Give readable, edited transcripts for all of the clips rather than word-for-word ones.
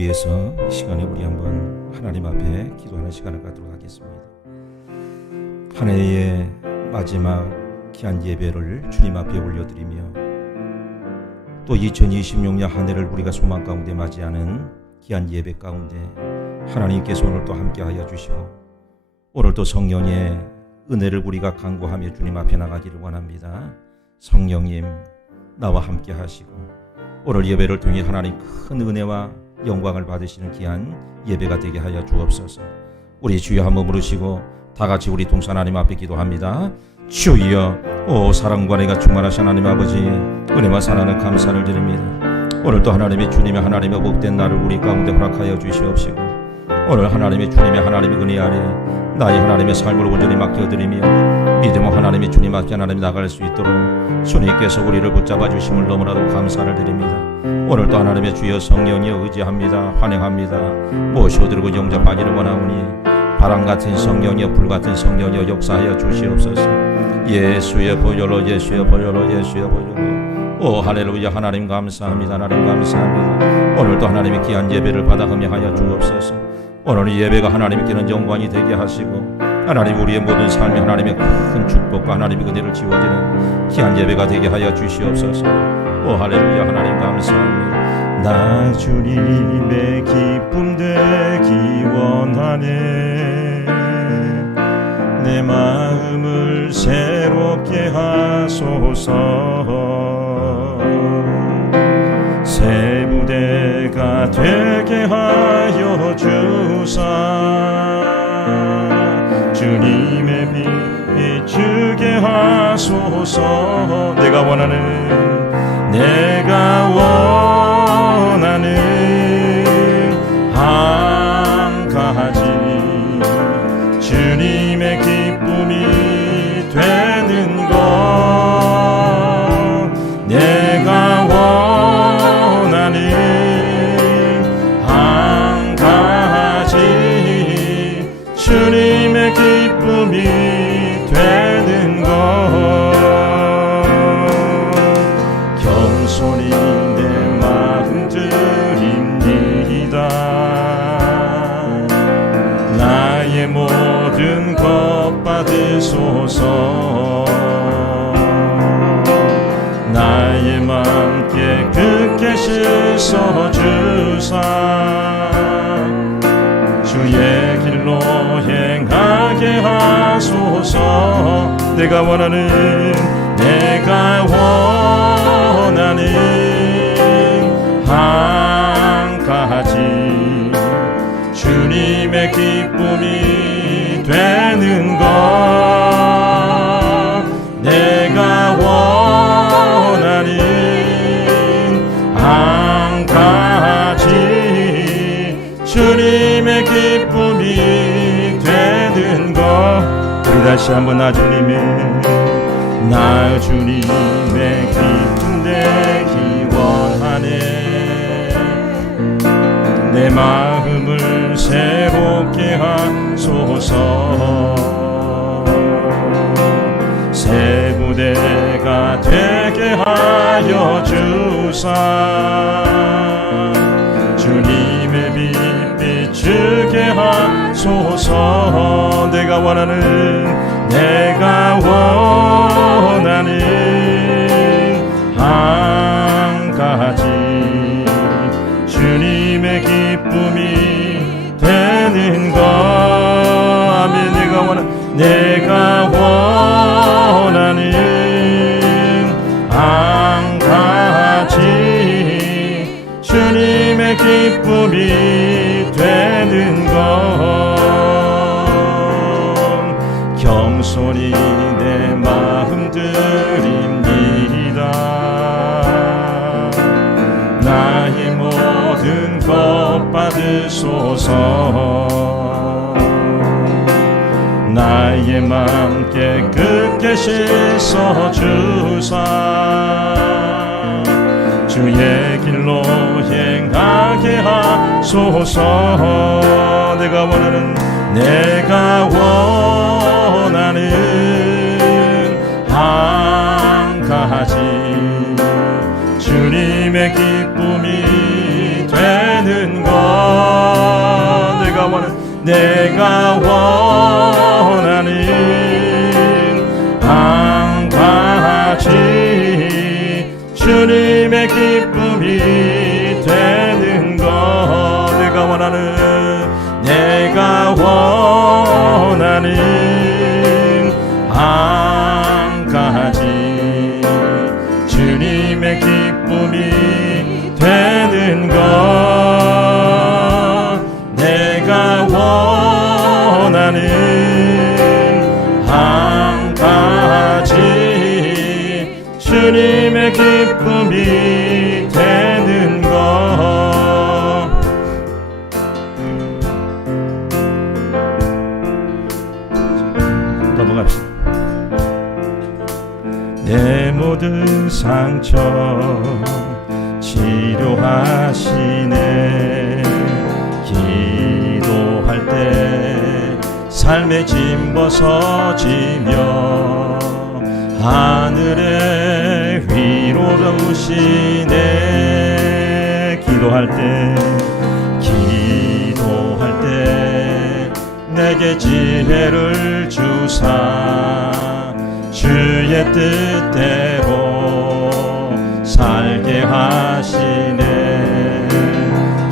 위해서 이 시간에 우리 한번 하나님 앞에 기도하는 시간을 갖도록 하겠습니다. 한 해의 마지막 귀한 예배를 주님 앞에 올려드리며 또 2026년 한 해를 우리가 소망 가운데 맞이하는 귀한 예배 가운데 하나님께서 오늘 또 함께하여 주시고 오늘 또 성령의 은혜를 우리가 간구하며 주님 앞에 나가기를 원합니다. 성령님 나와 함께 하시고 오늘 예배를 통해 하나님 큰 은혜와 영광을 받으시는 귀한 예배가 되게 하여 주옵소서. 우리 주여 한번 부르시고 다 같이 우리 동산 하나님 앞에 기도합니다. 주여, 오 사랑과 은혜가 충만하신 하나님 아버지, 은혜와 사랑하는 감사를 드립니다. 오늘도 하나님의 주님의 하나님의 복된 날을 우리 가운데 허락하여 주시옵시고 오늘 하나님의 주님의 하나님의 은혜 아래 나의 하나님의 삶을 온전히 맡겨드리며 믿음으로 하나님의 주님 앞에 하나님 나갈 수 있도록 주님께서 우리를 붙잡아 주심을 너무나도 감사를 드립니다. 오늘도 하나님의 주여 성령이여 의지합니다. 환영합니다. 모셔드리고 영접하기를 원하오니 바람같은 성령이여 불같은 성령이여 역사하여 주시옵소서. 예수의 보혈로 예수의 보혈로 예수의 보혈로. 오 할렐루야. 하나님 감사합니다. 하나님 감사합니다. 오늘도 하나님의 귀한 예배를 받아 흠양하여 주옵소서. 오늘 예배가 하나님께는 영광이 되게 하시고 하나님 우리의 모든 삶에 하나님의 큰 축복과 하나님의 은혜를 지워지는 귀한 예배가 되게 하여 주시옵소서. 오 할렐루야. 하나님 감사합니다. 나 주님의 기쁨 되기 원하네. 내 마음을 새롭게 하소서. 새 부대가 되게 하여 주사. 주님의 빛 비추게 하소서. 내가 원하는 한 가지 주님의 기쁨이 되는 것. 내가 원하는 한 가지 주님의 기쁨이 되는 것. 겸손히 내 마음 드립니다. 나의 모든 것 받으소서. 나의 맘 깨끗게 씻어주사. 주의 길로 행하게 하소서. 내가 원하는 한 가지 주님의 기쁨이 되는 것. 내가 원하는 한 가지 주님의 기쁨이 되는 것. 우리 다시 한번 나 주님의 기쁨 되기 원하네. 내 마음을 새롭게 하소서. 새 부대가 되게 하여 주사. 주님의 빛 비추게 하소서. 내가 원하는 한 가지 주님의 기쁨이 되는 것. 아멘. 내가 원하는 한 가지 주님의 기쁨이 되는 것. 겸손히 내 마음 드립니다. 나의 모든 것 받으소서. 나의 맘 깨끗게 씻어주사. 주의 길로 행하게 하소서. 내가 원하는 한 가지 주님의 기쁨이 되는 것. 내가 원하는 한 가지 주님의 기쁨이 되는 것 내가 원하는 한 가지 주님의 기쁨이 되는 것 내가 원하는 한 가지 주님의 기쁨이 되는 것 넘어갑시다. 내 모든 상처 치료하시네 기도할 때 삶의 짐 벗어지며 하늘의 위로가 오시네 기도할 때 내게 지혜를 주사 주의 뜻대로 살게 하시네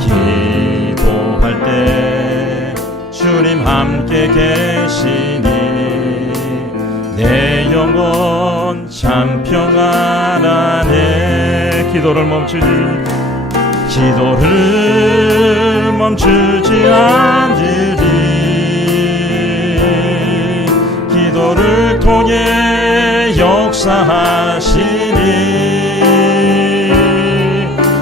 기도할 때 주님 함께 계시니 내 영혼 참 평안하네 기도를 멈추지 않으리 기도를 통해 역사하시니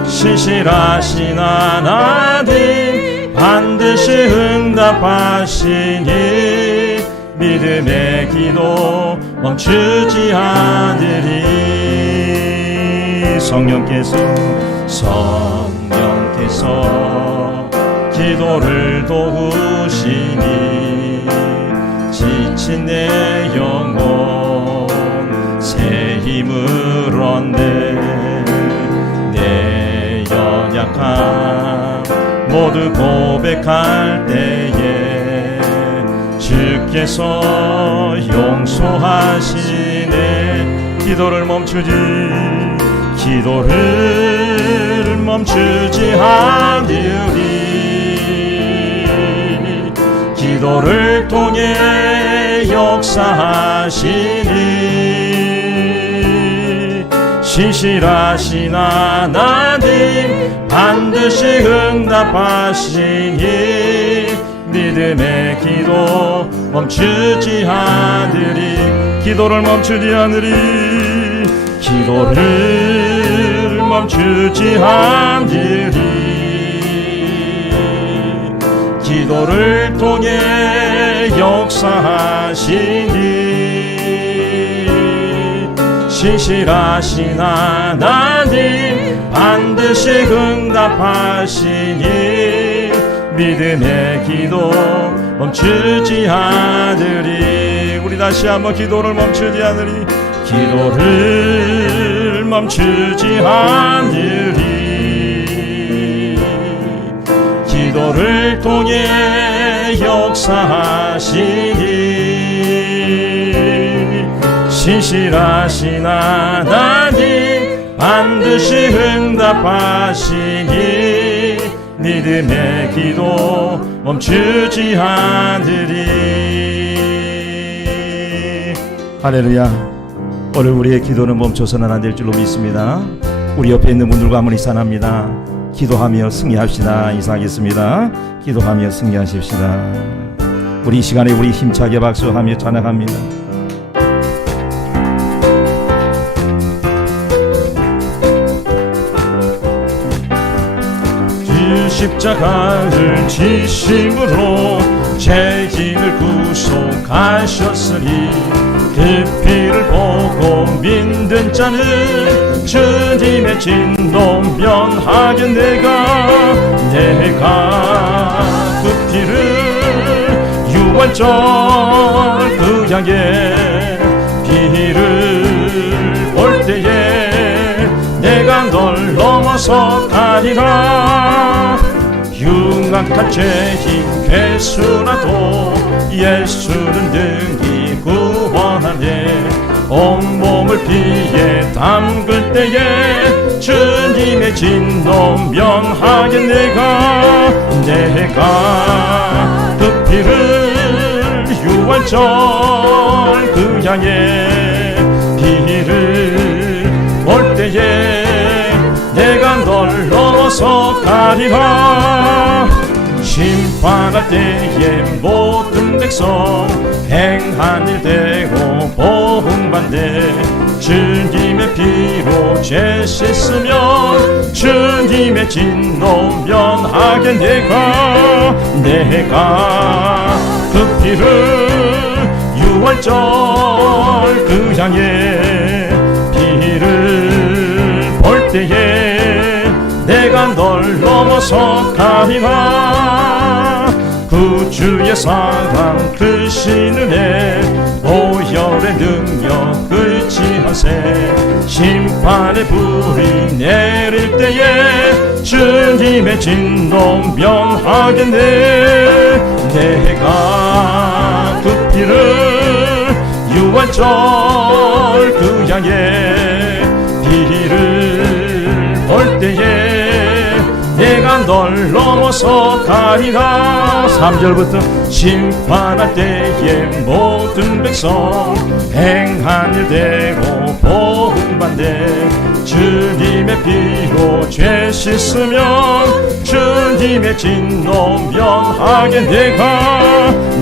신실하신 하나님 반드시 응답하시니 믿음의 기도 멈추지 않으리 성령께서 기도를 도우시니 지친 내 영혼 새 힘을 얻네 내 연약함 모두 고백할 때에 주께서 용서하시네 기도를 멈추지 않으리 기도를 통해 역사하시니 신실하신 하나님 반드시 응답하시니 믿음의 기도 멈추지 않으리 기도를 멈추지 않으리 기도를 통해 역사하시니 신실하신 하나님 반드시 응답하시니 믿음의 기도 멈추지 않으리 우리 다시 한번 기도를 멈추지 않으리 기도를 통해 역사하시니 신실하신 하나님 반드시 응답하시니 믿음의 기도 멈추지 않으리 할렐루야 오늘 우리의 기도는 멈춰서는 안 될 줄로 믿습니다. 우리 옆에 있는 분들과 한번 이산합니다. 기도하며 승리합시다. 인사하겠습니다. 기도하며 승리하십시다. 우리 이 시간에 우리 힘차게 박수하며 찬양합니다. 주 십자가를 지심으로 죄인을 구속하셨으니 그 피를 보고 믿는 자는 주님의 진노 면하게 내가 그 피를 유월절 그 양의 피를 볼 때에 내가 널 넘어서 가리라 흉악한 죄인 괴수라도 예수는 능히 구원하네. 온몸을 피에 담글 때에 주님의 진노 명하게 내가 그 피를 유월절 그 향해 피를 볼 때에 내가 널 넘어서 가리라. 심판할 때에 모든 백성 행한 일 되고 보응받네. 주님의 피로 죄 씻으면 주님의 진노 면하게 내가 그 피를 유월절 그 향해 피를 볼 때에 내가 널 넘어서 가리라. 구주의 사랑 크신 은혜 보혈의 능력을 지하세. 심판의 불이 내릴 때에 주님의 진노 명하게 내가 그 피를 유월절 그 향해 피를 볼 때에 내가 널 넘어서 가리라. 3절부터 심판할 때에 모든 백성 행한 일 되고 보응받네. 주님의 피로 죄 씻으면 주님의 진노 면하게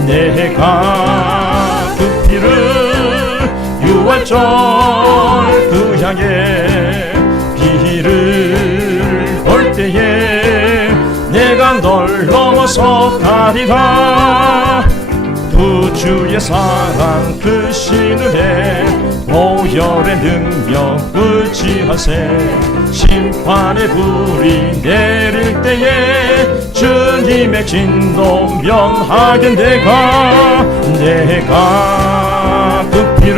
내가 그 피를 유월절 그 향해 피를 볼 때에 내가 널 넘어서 가리라. 구주의 사랑 크신 은혜 보혈의 능력을 지하세. 심판의 불이 내릴 때에 주님의 진노 면하게 내가 그 피를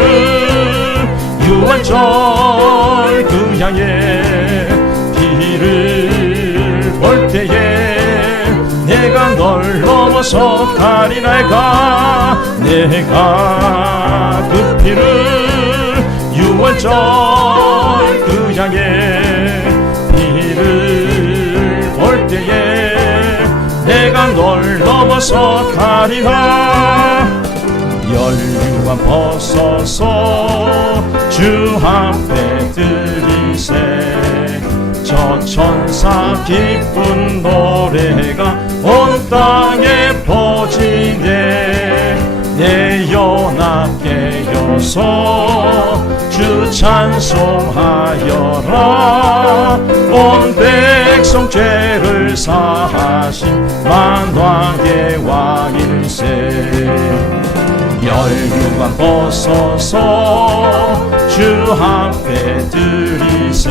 유월절 그 향해 피를 볼 때에 내가 널 넘어서 가리라. 내가 그 피를 유월절 그 향해 피를 볼 때에 내가 널 넘어서 가리라. 연류와 벗어서 주 앞에 드리세. 저 천사 기쁜 노래가 온 땅에 퍼지네. 내 연합 깨어서 주 찬송하여라. 온 백성 죄를 사하신 만왕의 왕일세. 열유만 벗어서 주 앞에 드리세.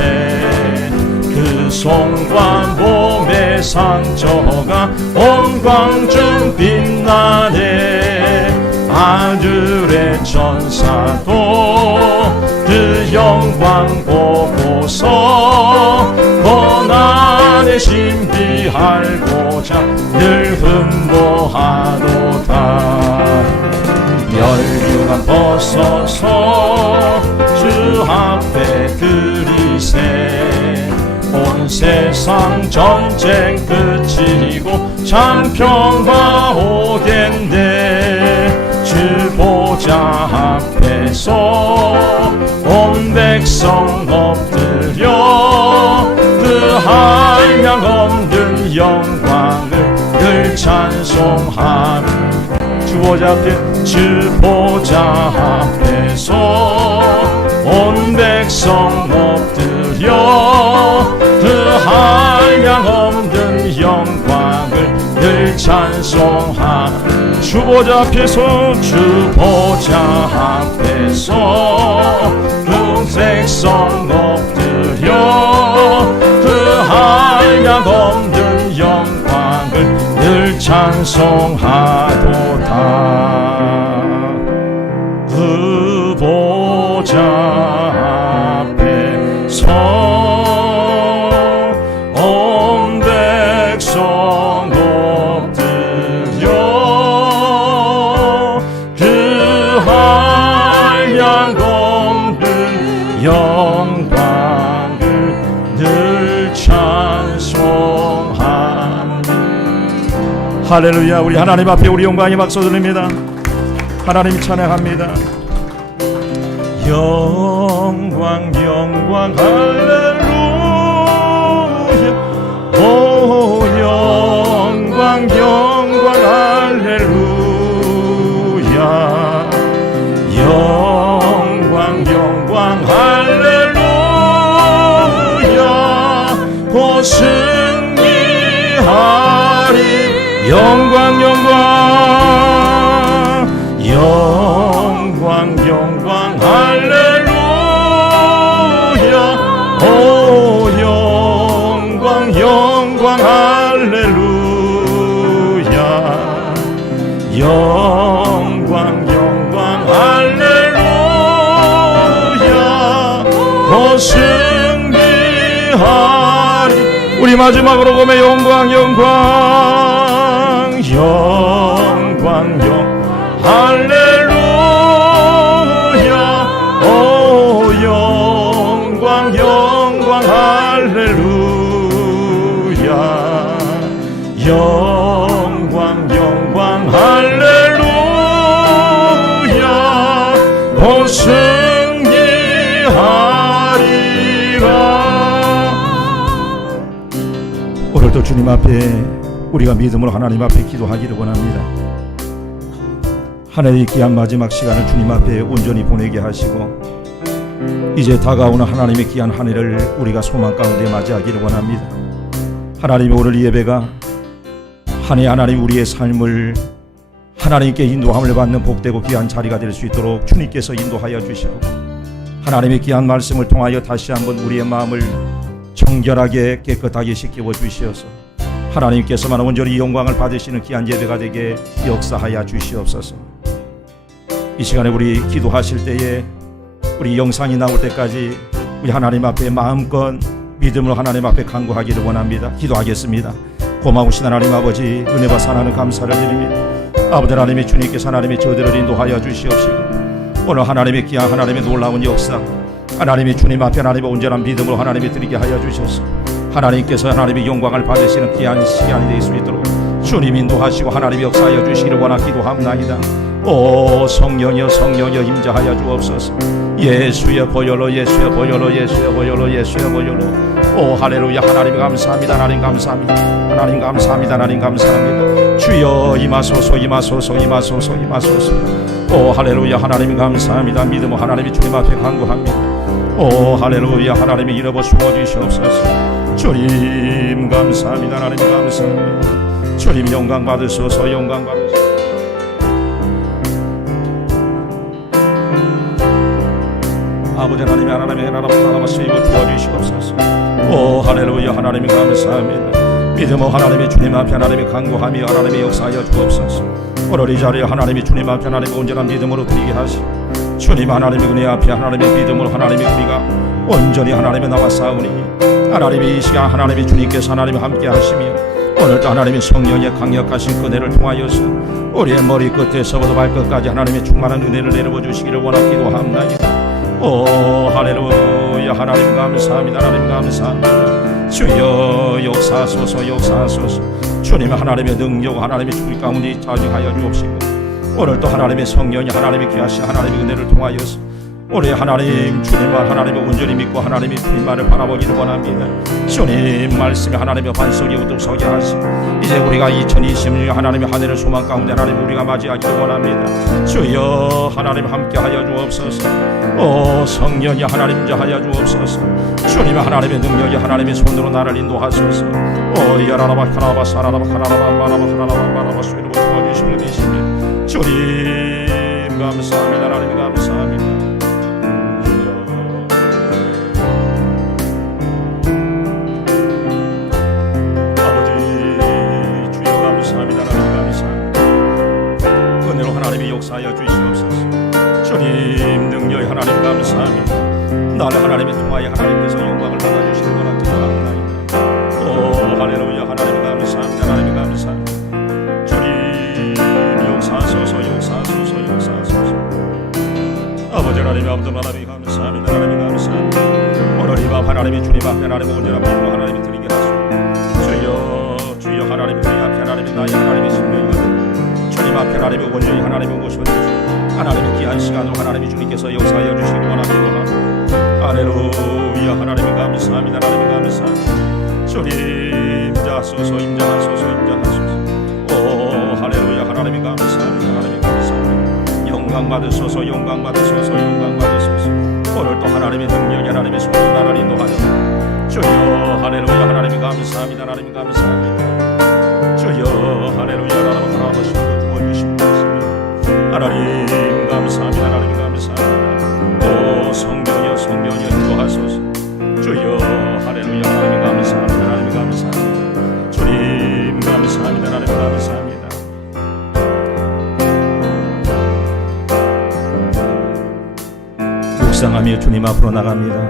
그 손과 몸의 상처가 온 광중 빛나네. 하늘의 천사도 그 영광 보고서 고난의 신비할고자 늘 흠모하도다. 열유가 벗어서 주 앞에 드리세. 온 세상 전쟁 그치고 참 평화 오겠네. 주 보좌 앞에서 온 백성 엎드려 그 한량 없는 영광을 늘 찬송하며. 주 보좌 앞에서 온 백성 엎드려 그 한량 없는 영광을 늘 찬송하. 주 보좌 앞에서 온 백성 엎드려 그 한량 없는 영광을 늘 찬송하도다. 그 보좌 앞에서 온 백성 할렐루야. 우리 하나님 앞에 우리 영광의 박수 드립니다. 하나님 찬양합니다. 영광 영광 할렐루야. 오 영광 영광 할렐루야. 영광 영광 할렐루야. 곧 승리하리. 영광 영광 영광 영광 할렐루야. 오 영광 영광 할렐루야. 영광 영광 할렐루야. 곧 승리하리. 우리 마지막으로 보면 영광 영광 영광 영광 할렐루야. 오 영광 영광 할렐루야. 영광 영광 할렐루야. 곧 승리하리라. 오늘도 주님 앞에 우리가 믿음으로 하나님 앞에 기도하기를 원합니다. 하나님의 귀한 마지막 시간을 주님 앞에 온전히 보내게 하시고 이제 다가오는 하나님의 귀한 한 해를 우리가 소망 가운데 맞이하기를 원합니다. 하나님의 오늘 이 예배가 한 해 하나님 우리의 삶을 하나님께 인도함을 받는 복되고 귀한 자리가 될 수 있도록 주님께서 인도하여 주시고 하나님의 귀한 말씀을 통하여 다시 한번 우리의 마음을 정결하게 깨끗하게 씻겨 주시어서 하나님께서만 온전히 영광을 받으시는 귀한 예배가 되게 역사하여 주시옵소서. 이 시간에 우리 기도하실 때에 우리 영상이 나올 때까지 우리 하나님 앞에 마음껏 믿음으로 하나님 앞에 간구하기를 원합니다. 기도하겠습니다. 고마우신 하나님 아버지, 은혜와 사랑을 감사를 드립니다. 아버지 하나님의 주님께서 하나님의 저들을 인도하여 주시옵시고 오늘 하나님의 귀한 하나님의 놀라운 역사 하나님의 주님 앞에 하나님의 온전한 믿음으로 하나님이 드리게 하여 주셔서 하나님께서 하나님의 영광을 받으시는 귀한 시간이 될 수 있도록 주님 인도하시고 하나님이 역사하여 주시기를 원하 기도합나이다. 오 성령이여 성령이여 임재하여 주옵소서. 예수여 보혈로 예수여 보혈로 예수여 보혈로 예수여 보혈로. 오 할렐루야. 하나님 감사합니다. 하나님 감사합니다. 하나님 감사합니다. 하나님 감사합니다. 주여 임하소서 임하소서 임하소서 임하소서. 오 할렐루야. 하나님 감사합니다. 믿음으로 하나님이 주님 앞에 간구합니다. 오 할렐루야. 하나님이 이름으로 숨어주시옵소서. 주님 감사합니다. 하나님 감사합니다. 주님 영광 받으소서. 영광 받으소서. 아버지 하나님의 하나님의 하나님의 수임을 부어주시옵소서. 오 할렐루야. 하나님 감사합니다. 믿음으로 하나님의 주님 앞에 하나님의 간구하며 하나님의 역사하여 주옵소서. 오늘 이 자리에 하나님의 주님 앞에 하나님의 온전한 믿음으로 드리게 하시고 주님 하나님의 은혜 앞에 하나님의 믿음으로 하나님의 우리가 온전히 하나님의 나와 싸우니 하나님의 이 시간 하나님의 주님께서 하나님과 함께 하시며 오늘도 하나님의 성령의 강력하신 그대를 통하여서 우리의 머리끝에서부터 발끝까지 하나님의 충만한 은혜를 내려워 주시기를 원하기도 합니다. 오 할렐루야. 하나님 감사합니다. 하나님 감사합니다. 주여 역사하소서 역사하소서. 주님 하나님의 능력 하나님의 주님 가운데 자정하여 주옵시고 오늘도 하나님의 성령이 하나님의 귀하신 하나님의 은혜를 통하여서 우리 하나님 주님만 하나님을 온전히 믿고 하나님의 주님만을 바라보기를 원합니다. 주님 말씀이 하나님의 반석이 우뚝서게 하시고 이제 우리가 2026년 하나님의 한 해를 소망 가운데 하나님 우리가 맞이하기를 원합니다. 주여 하나님 함께하여 주옵소서. 오 성령이 하나님 인자하여 주옵소서. 주님 하나님의 능력이 하나님의 손으로 나를 인도하소서. 오 야라라바 카라바 사라라바 카라라바 마라바 카라라바 마라바 수위로 도와주시면 되시며 주님 감사합니다. 하나님 감사합니다. 역사하여 주시옵소서. 주님 능력의 하나님 감사합니다. 나를 하나님의 통하여 하나님께서 영광을 받아주시는 거라 기도합니다. 오 할렐루야. 하나님 감사합니다. 하나님 감사합니다. 주님 역사하소서 역사하소서 역사하소서. 아버지 하나님 아버지 하나님 감사합니다. 하나님 감사합니다. 오늘 이 밤 하나님의 주님 앞에 하나님 온전한 믿음으로 하나님이 드리게 하시고 주여 주여 하나님 우리 앞에 하나님의 나의 하나님 하나님의 심령이거든. 주님 앞에 하나님의 온전히 하나님의 모셔드리시고 하나님의 귀한 시간으로 하나님이 주님께서 역사하여 주시기 원합니다. 할렐루야. 하나님 감사합니다. 하나님 감사합니다. 주님 임자하소서 임자하소서 임자하소서. 오 할렐루야. 하나님 감사합니다. 하나님 감사합니다. 영광 받으소서 영광 받으소서 영광 받으소서. 오늘도 하나님의 능력이 하나님의 손으로 나를 인도하여 주여 할렐루야. 하나님 감사합니다. 하나님 감사합니다. 주여 할렐루야. 하나님 하나님을 부어주십니다. 하나님 감사합니다. 하나님 감사합니다. 오 성령이여 성령이여 인도하소서. 주여 할렐루야. 하나님 감사합니다. 하나님 감사합니다. 주님 감사합니다. 하나님 감사합니다. 묵상하며 주님 앞으로 나갑니다.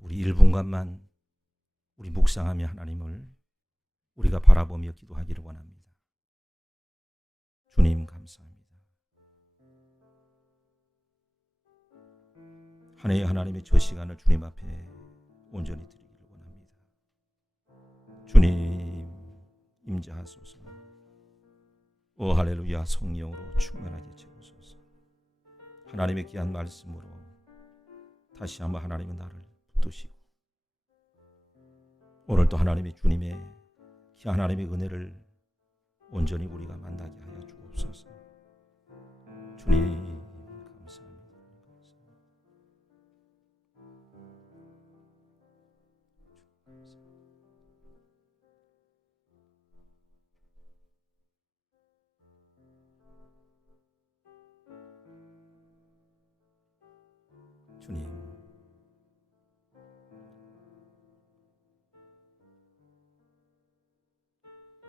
우리 1분간만 우리 묵상하며 하나님을 우리가 바라보며 기도하기를 원합니다. 주님 감사합니다. 한 해의 하나님의 저 시간을 주님 앞에 온전히 드리기를 원합니다. 주님 임재하소서. 오 할렐루야. 성령으로 충만하게 채우소서. 하나님의 귀한 말씀으로 다시 한번 하나님의 나를 붙드시고 오늘도 하나님의 주님의 귀한 하나님의 은혜를 온전히 우리가 만나게 하여 주옵소서. 주님 감사합니다. 주님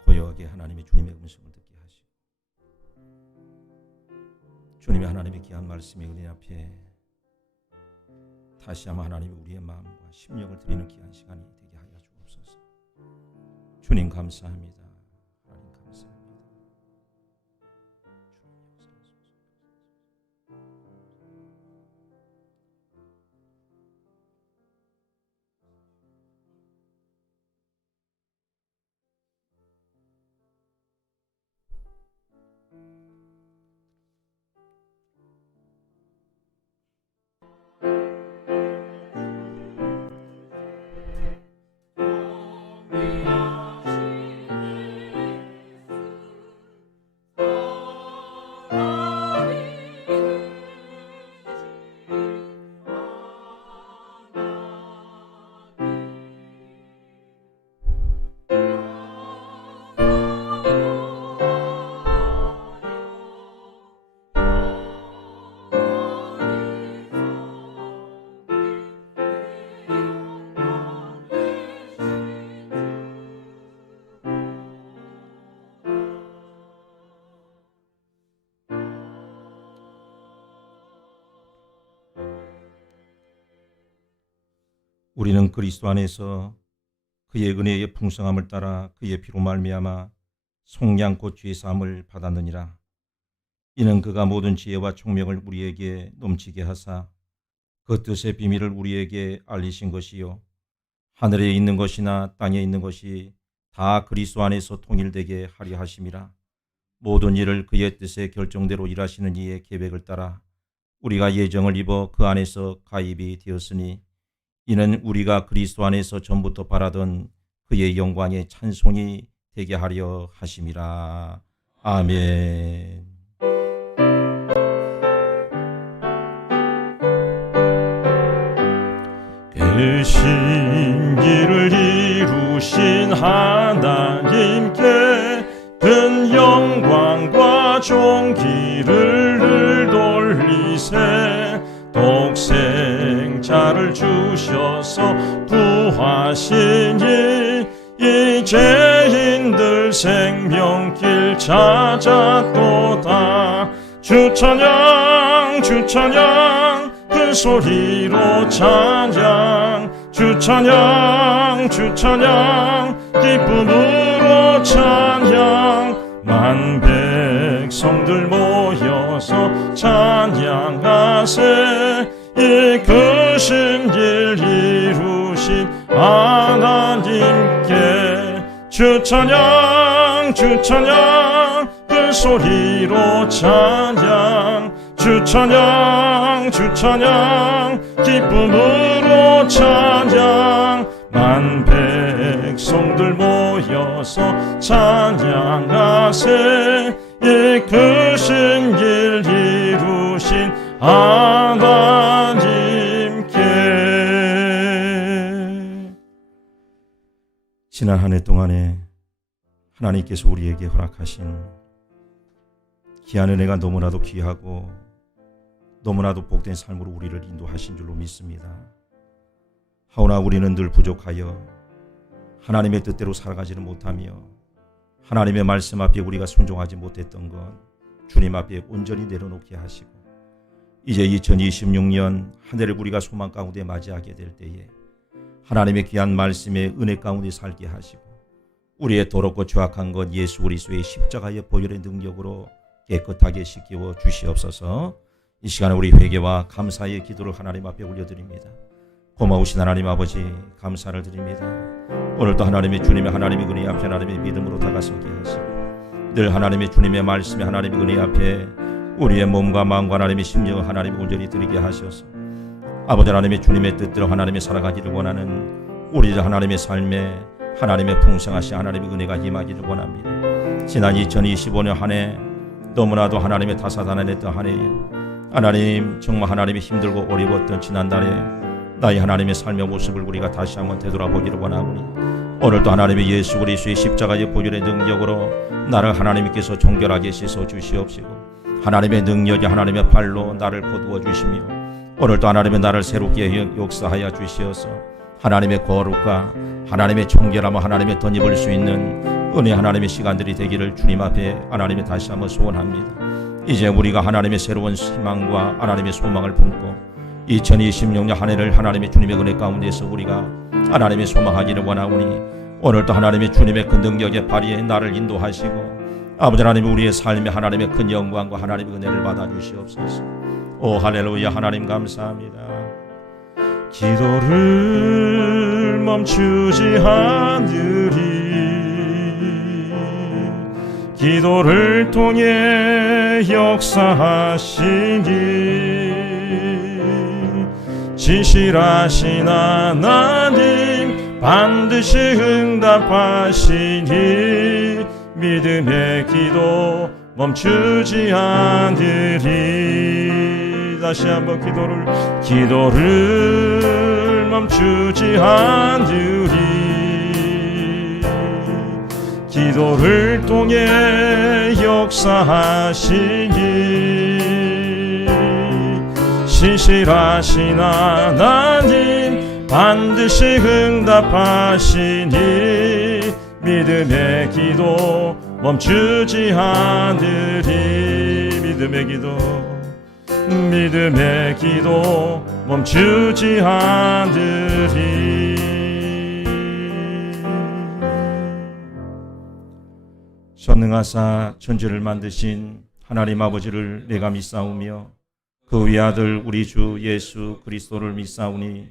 고요하게 하나님의 주님의 음성을 듣게 하시고 주님의 하나님의 귀한 말씀의 은혜 앞에 다시 한번 하나님이 우리의 마음과 심령을 드리는 귀한 시간이 되게 하여 주옵소서. 주님 감사합니다. 하나님 감사합니다. 우리는 그리스도 안에서 그의 은혜의 풍성함을 따라 그의 피로 말미암아 속량고 죄 사함을 받았느니라. 이는 그가 모든 지혜와 총명을 우리에게 넘치게 하사 그 뜻의 비밀을 우리에게 알리신 것이요 하늘에 있는 것이나 땅에 있는 것이 다 그리스도 안에서 통일되게 하려 하심이라. 모든 일을 그의 뜻의 결정대로 일하시는 이의 계획을 따라 우리가 예정을 입어 그 안에서 가입이 되었으니 이는 우리가 그리스도 안에서 전부터 바라던 그의 영광의 찬송이 되게 하려 하심이라. 아멘. 계신 일을 이루신 하나님께 큰 영광과 존귀를 늘 돌리 죄인들 생명길 찾았도다. 주 찬양 주 찬양 큰 소리로 찬양, 주 찬양 주 찬양 기쁨으로 찬양. 만 백성들 모여서 찬양하세. 이끄신 길 이루신 하나님께 주 찬양 주 찬양 큰 소리로 찬양, 주 찬양 주 찬양 기쁨으로 찬양. 만 백성들 모여서 찬양하세. 이끄신 길 이루신 하나님께. 지난 한 해 동안에 하나님께서 우리에게 허락하신 귀한 은혜가 너무나도 귀하고 너무나도 복된 삶으로 우리를 인도하신 줄로 믿습니다. 하오나 우리는 늘 부족하여 하나님의 뜻대로 살아가지는 못하며 하나님의 말씀 앞에 우리가 순종하지 못했던 것 주님 앞에 온전히 내려놓게 하시고, 이제 2026년 한 해를 우리가 소망 가운데 맞이하게 될 때에 하나님의 귀한 말씀의 은혜 가운데 살게 하시고, 우리의 더럽고 죄악한 것 예수 그리스도의 십자가의 보혈의 능력으로 깨끗하게 씻겨 주시옵소서. 이 시간에 우리 회개와 감사의 기도를 하나님 앞에 올려드립니다. 고마우신 하나님 아버지, 감사를 드립니다. 오늘도 하나님의 주님의 하나님의 은혜 앞에 하나님의 믿음으로 다가서게 하시고, 늘 하나님의 주님의 말씀에 하나님의 은혜 앞에 우리의 몸과 마음과 하나님의 심령을 하나님의 온전히 드리게 하셔서 아버지 하나님의 주님의 뜻대로 하나님의 살아가기를 원하는 우리 하나님의 삶에 하나님의 풍성하신 하나님의 은혜가 임하기를 원합니다. 지난 2025년 한 해 너무나도 하나님의 다사다난했던 한 해에 하나님, 정말 하나님이 힘들고 어려웠던 지난달에 나의 하나님의 삶의 모습을 우리가 다시 한번 되돌아보기를 원하오니, 오늘도 하나님의 예수 그리스도의 십자가의 보혈의 능력으로 나를 하나님께서 정결하게 씻어 주시옵시고, 하나님의 능력이 하나님의 팔로 나를 거두어 주시며, 오늘도 하나님의 나를 새롭게 역사하여 주시어서 하나님의 거룩과 하나님의 정결함과 하나님의 덧입을 수 있는 은혜 하나님의 시간들이 되기를 주님 앞에 하나님이 다시 한번 소원합니다. 이제 우리가 하나님의 새로운 희망과 하나님의 소망을 품고 2026년 한 해를 하나님의 주님의 은혜 가운데서 우리가 하나님의 소망하기를 원하오니, 오늘도 하나님의 주님의 그 능력의 발휘에 나를 인도하시고 아버지 하나님, 우리의 삶에 하나님의 큰 영광과 하나님의 은혜를 받아주시옵소서. 오 할렐루야. 하나님 감사합니다. 기도를 멈추지 않으리. 기도를 통해 역사하시니 진실하신 하나님 반드시 응답하시니 믿음의 기도 멈추지 않으리. 다시 한번 기도를 멈추지 않으리. 기도를 통해 역사하시니 신실하신 하나님 반드시 응답하시니 믿음의 기도 멈추지 않으리. 믿음의 기도 멈추지 않으리. 전능하사 천지를 만드신 하나님 아버지를 내가 믿사오며 그 외아들 우리 주 예수 그리스도를 믿사오니,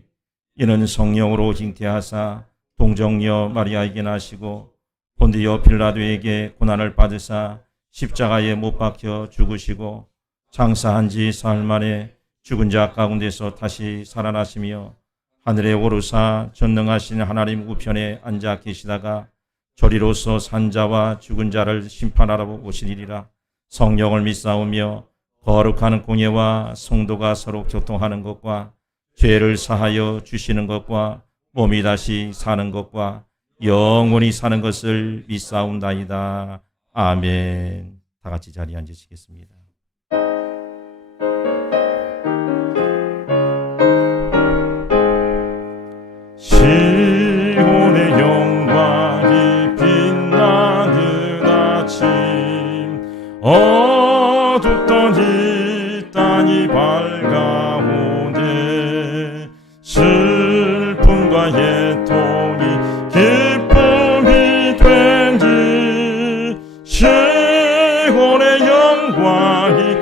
이는 성령으로 잉태하사 동정녀 마리아에게 나시고 본디오 빌라도에게 고난을 받으사 십자가에 못 박혀 죽으시고 장사한 지 사흘 만에 죽은 자 가운데서 다시 살아나시며 하늘에 오르사 전능하신 하나님 우편에 앉아 계시다가 저리로서 산자와 죽은 자를 심판하러 오시리라. 성령을 믿사오며 거룩한 공예와 성도가 서로 교통하는 것과 죄를 사하여 주시는 것과 몸이 다시 사는 것과 영원히 사는 것을 믿사옵나이다. 아멘. 다 같이 자리에 앉으시겠습니다. 시온의 영광이 가운데 슬픔과 애통이 기쁨이 된지 시온의 영광이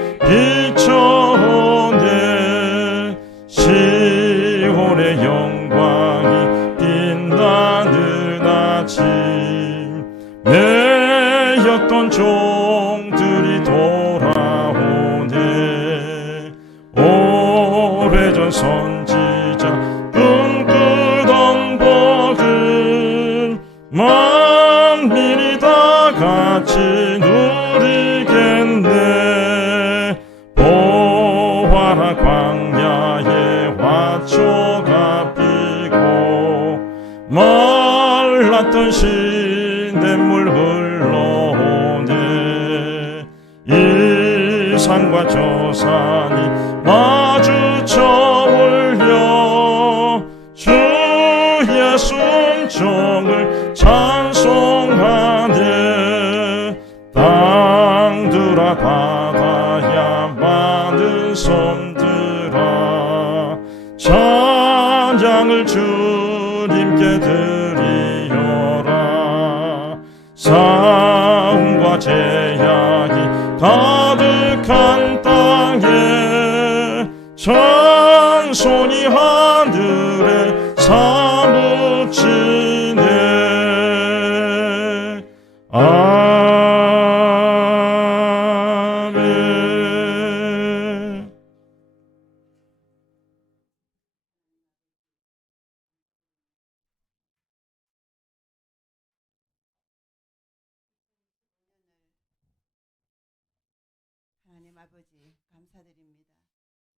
비춰오네 시온의 영광이 빛나는 아침 매였던 종들이 돌아오네 오래전 선지자 꿈꾸던 복을 만민이 다 같이 누리겠네 보아라 광야에 화초가 피고 말랐던 시냇물 흘러오네 이 산과 저 산이 마주쳐 울려 주의 순종을 찬송하네 땅들아 바다야 많은 섬들아 찬양을 주님께 드리어라 싸움과 제약이 가득한 땅에 찬송이 하늘에 사무치네 아멘. 하나님 아버지 감사드립니다.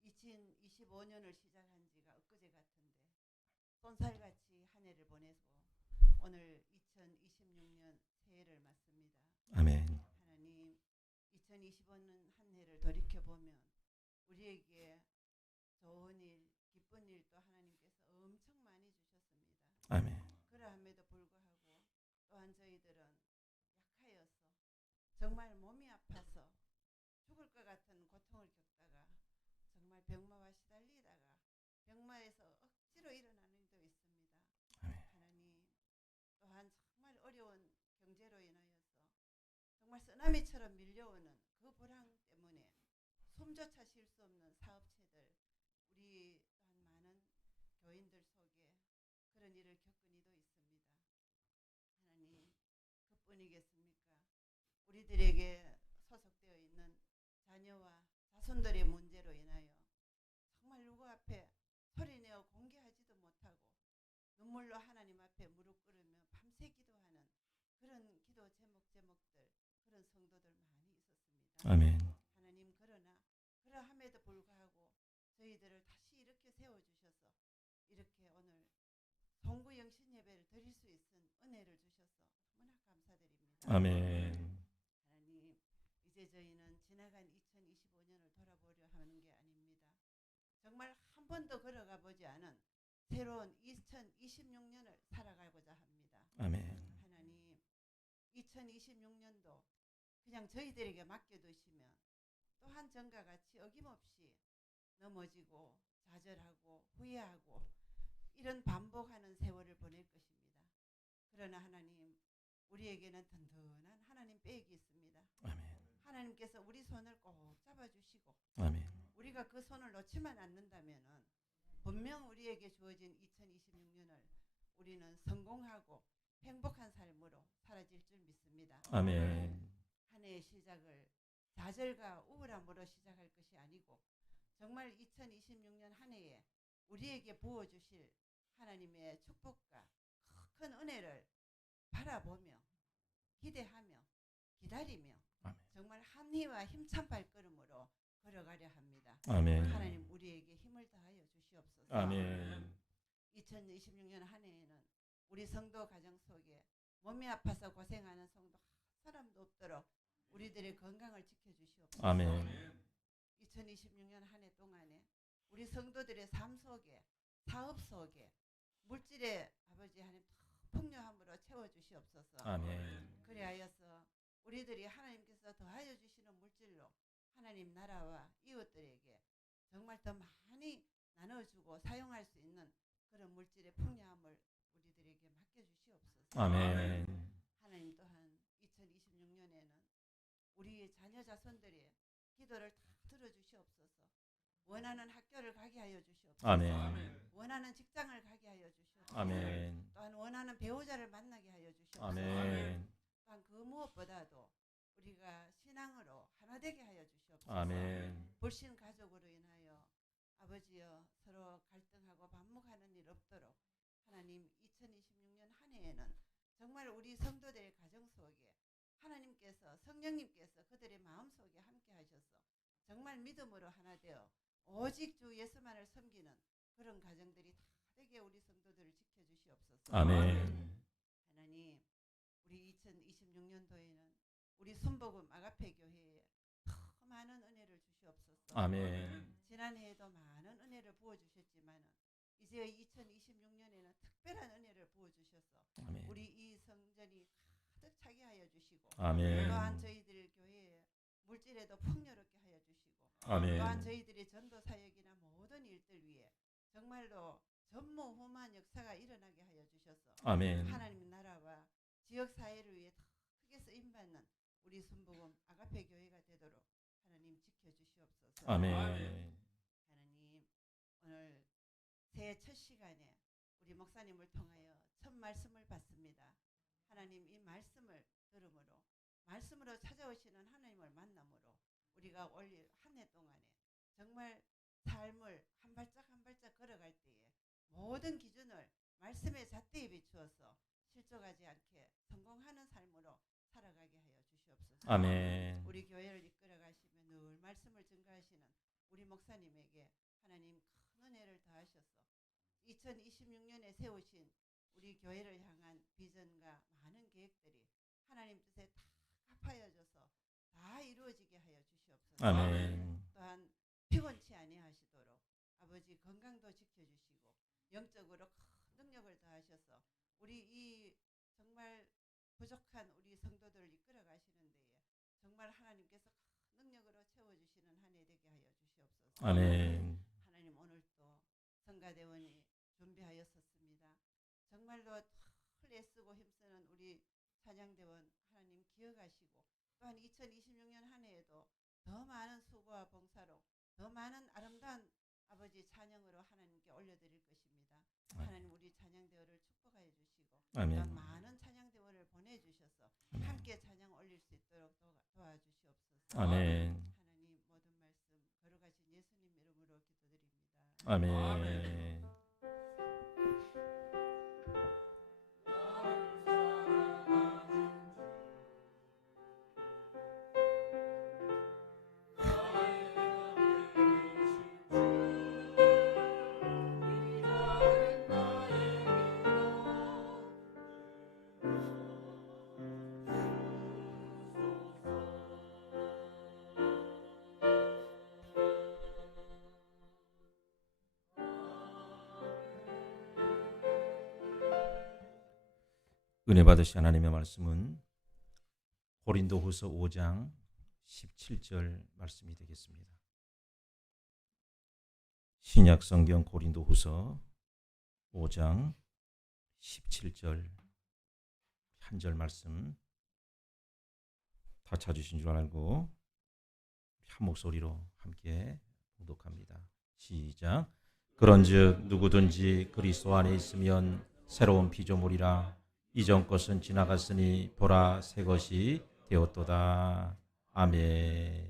2025년을 시작한 지가 엊그제 같은데 쏜살같이 한 해를 보내고 오늘 2026년 새해를 맞습니다. 아멘. 하나님 2025년 한 해를 돌이켜보면 우리에게 좋은 일, 기쁜 일도 하나님께서 엄청 많이 주셨습니다. 아멘. 그러함에도 불구하고 또한 저희들은 약하여서 정말 몸이 아파서 죽을 것 같은 고통을 겪다가 정말 병마와 시달리다가 병마에서 억지로 일어나는 일도 있습니다. 하나님 또한 정말 어려운 경제로 인하여서 정말 쓰나미처럼 밀려오는 그 불황 때문에 숨조차 쉴 수 없는 사업체들 우리 또한 많은 교인들 속에 그런 일을 겪은 이도 있습니다. 하나님 그뿐이겠습니까? 우리들에게 소속되어 있는 자녀와 자손들의 문제로 인하여 정말 누구 앞에 소리내어 공개하지도 못하고 눈물로 하나님 앞에 무릎 꿇으며 밤새 기도하는 그런 기도 제목들 그런 성도들 많이 있었습니다. 아멘. 하나님 그러함에도 불구하고 저희들을 다시 이렇게 세워주셔서 이렇게 오늘 송구 영신 예배를 드릴 수 있는 은혜를 주셔서 너무나 감사드립니다. 아멘. 하나님 이제 저희는 지나간 2025년을 돌아보려 하는 게 아닙니다. 정말 한 번도 걸어가 보지 않은 새로운 2026년을 살아가고자 합니다. 아멘. 하나님 2026년도 그냥 저희들에게 맡겨두시면 또한 전과 같이 어김없이 넘어지고 좌절하고 후회하고 이런 반복하는 세월을 보낼 것입니다. 그러나 하나님 우리에게는 든든한 하나님 백이 있습니다. 아멘. 하나님께서 우리 손을 꼭 잡아주시고 아멘. 우리가 그 손을 놓지만 않는다면 분명 우리에게 주어진 2026년을 우리는 성공하고 행복한 삶으로 사라질 줄 믿습니다. 아멘. 한 해의 시작을 좌절과 우울함으로 시작할 것이 아니고 정말 2026년 한 해에 우리에게 부어주실 하나님의 축복과 큰 은혜를 바라보며 기대하며 기다리며 정말 한희와 힘찬 발걸음으로 걸어가려 합니다. 아멘. 하나님 우리에게 힘을 더하여 주시옵소서. 아멘. 2026년 한 해에는 우리 성도 가정 속에 몸이 아파서 고생하는 성도 한 사람도 없도록 우리들의 건강을 지켜주시옵소서. 아멘. 2026년 한 해 동안에 우리 성도들의 삶 속에 사업 속에 물질의 아버지 하나님 풍요함으로 채워주시옵소서. 아멘. 그리하여서 우리들이 하나님께서 더하여 주시는 물질로 하나님 나라와 이웃들에게 정말 더 많이 나눠주고 사용할 수 있는 그런 물질의 풍요함을 우리들에게 맡겨주시옵소서. 아멘. 하나님 또한 2026년에는 우리 자녀 자손들의 기도를 다 들어주시옵소서. 원하는 학교를 가게 하여 주시옵소서. 아멘. 원하는 직장을 가게 하여 주시옵소서. 아멘. 또한 원하는 배우자를 만나게 하여 주시옵소서. 아멘. 또한 그 무엇보다도 우리가 신앙으로 하나 되게 하여 주시옵소서. 아멘. 불신 가족으로 인하여 아버지여 서로 갈등하고 반목하는 일 없도록 하나님 2026년 한 해에는 정말 우리 성도들의 가정 속에 하나님께서 성령님께서 그들의 마음속에 함께 하셔서 정말 믿음으로 하나 되어 오직 주 예수만을 섬기는 그런 가정들이 다 되게 우리 성도들을 지켜주시옵소서. 아멘. 하나님 우리 2026년도에는 우리 순복음 아가페 교회에 더 많은 은혜를 주시옵소서. 아멘. 지난해에도 많은 은혜를 부어주셨지만 이제 2026년에는 특별한 은혜를 부어주셔서 아멘. 우리 이 성전이 가득 차게 하여 주시고 아멘. 또한 저희들 교회에 물질에도 풍요롭게 하여 주시고 아멘. 또한 저희들의 전도 사역이나 모든 일들 위에 정말로 전무후무한 역사가 일어나게 하여 주셔서 아멘. 하나님 나라와 지역 사회를 위해 더 크게 쓰임받는 우리 순복음 아가페 교회가 되도록 하나님 지켜주시옵소서. 아멘. 하나님 오늘 새해 첫 시간에 우리 목사님을 통하여 첫 말씀을 받습니다. 하나님 이 말씀을 들음으로 말씀으로 찾아오시는 하나님을 만남으로 우리가 올 한 해 동안에 정말 삶을 한 발짝 한 발짝 걸어갈 때에 모든 기준을 말씀에 잣대에 비추어서 실족하지 않게 성공하는 삶으로 살아가게 하여 주시옵소서. 아멘. 우리 교회를 이끌어 가시며 늘 말씀을 증거하시는 우리 목사님에게 하나님 큰 은혜를 더하셔서 2026년에 세우신 우리 교회를 향한 비전과 많은 계획들이 하나님 뜻에 다 갚아져서 다 이루어지게 하여 주시옵소서. 아멘. 또한 피곤치 아니하시도록 아버지 건강도 지켜주시고 영적으로 큰 능력을 더하셔서 우리 이 정말 부족한 우리 성도들을 이끌어 가시는 데에 정말 하나님께서 큰 능력으로 채워주시는 한 해 되게 하여 주시옵소서. 아멘. 하나님 오늘도 성가대원이 준비하였었습니다. 정말로 털 애쓰고 힘쓰는 우리 찬양대원 하나님 기억하시고 또한 2026년 한 해에도 더 많은 수고와 봉사로 더 많은 아름다운 아버지 찬양으로 하나님께 올려드릴 것입니다. 하나님 우리 찬양대원을 축복하여 주시고 아멘. 또한 많은 찬양대원을 보내주셔서 함께 찬양 올릴 수 있도록 도와주시옵소서. 아멘. 하나님 모든 말씀 걸어가신 예수님 이름으로 기도드립니다. 아멘. 은혜 받으신 하나님의 말씀은 고린도후서 5장 17절 말씀이 되겠습니다. 신약 성경 고린도후서 5장 17절 한 절 말씀 다 찾으신 줄 알고 한 목소리로 함께 봉독합니다. 시작. 그런즉 누구든지 그리스도 안에 있으면 새로운 피조물이라 이전 것은 지나갔으니 보라 새 것이 되었도다. 아멘.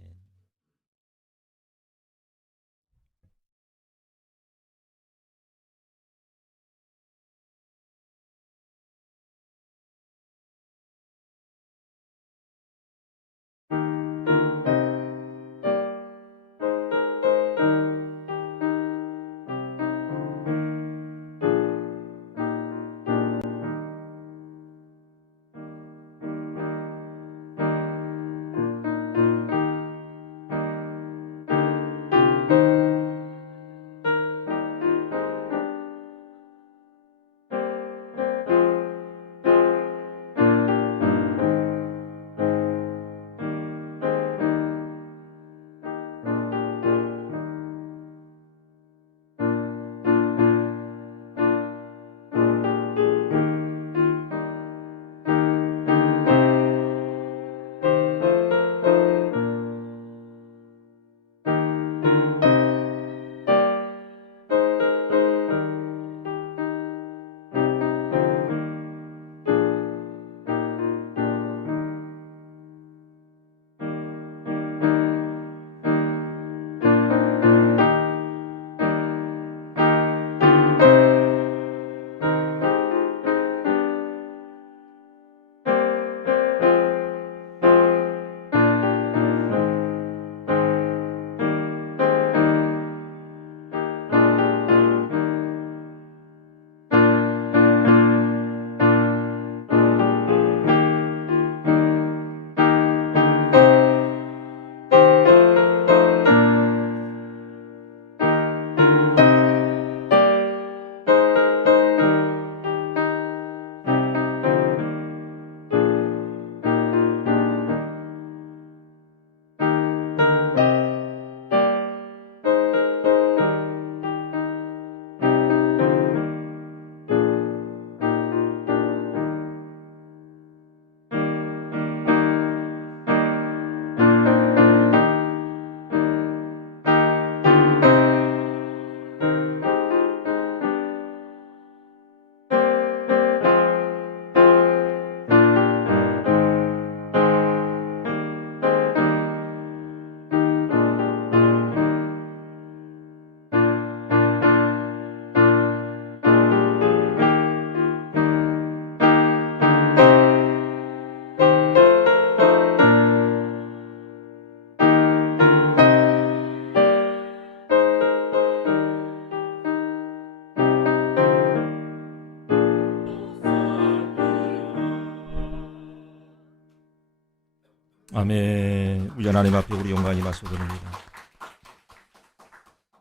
아멘. 우리 하나님 앞에 우리 영광이 말씀드립니다.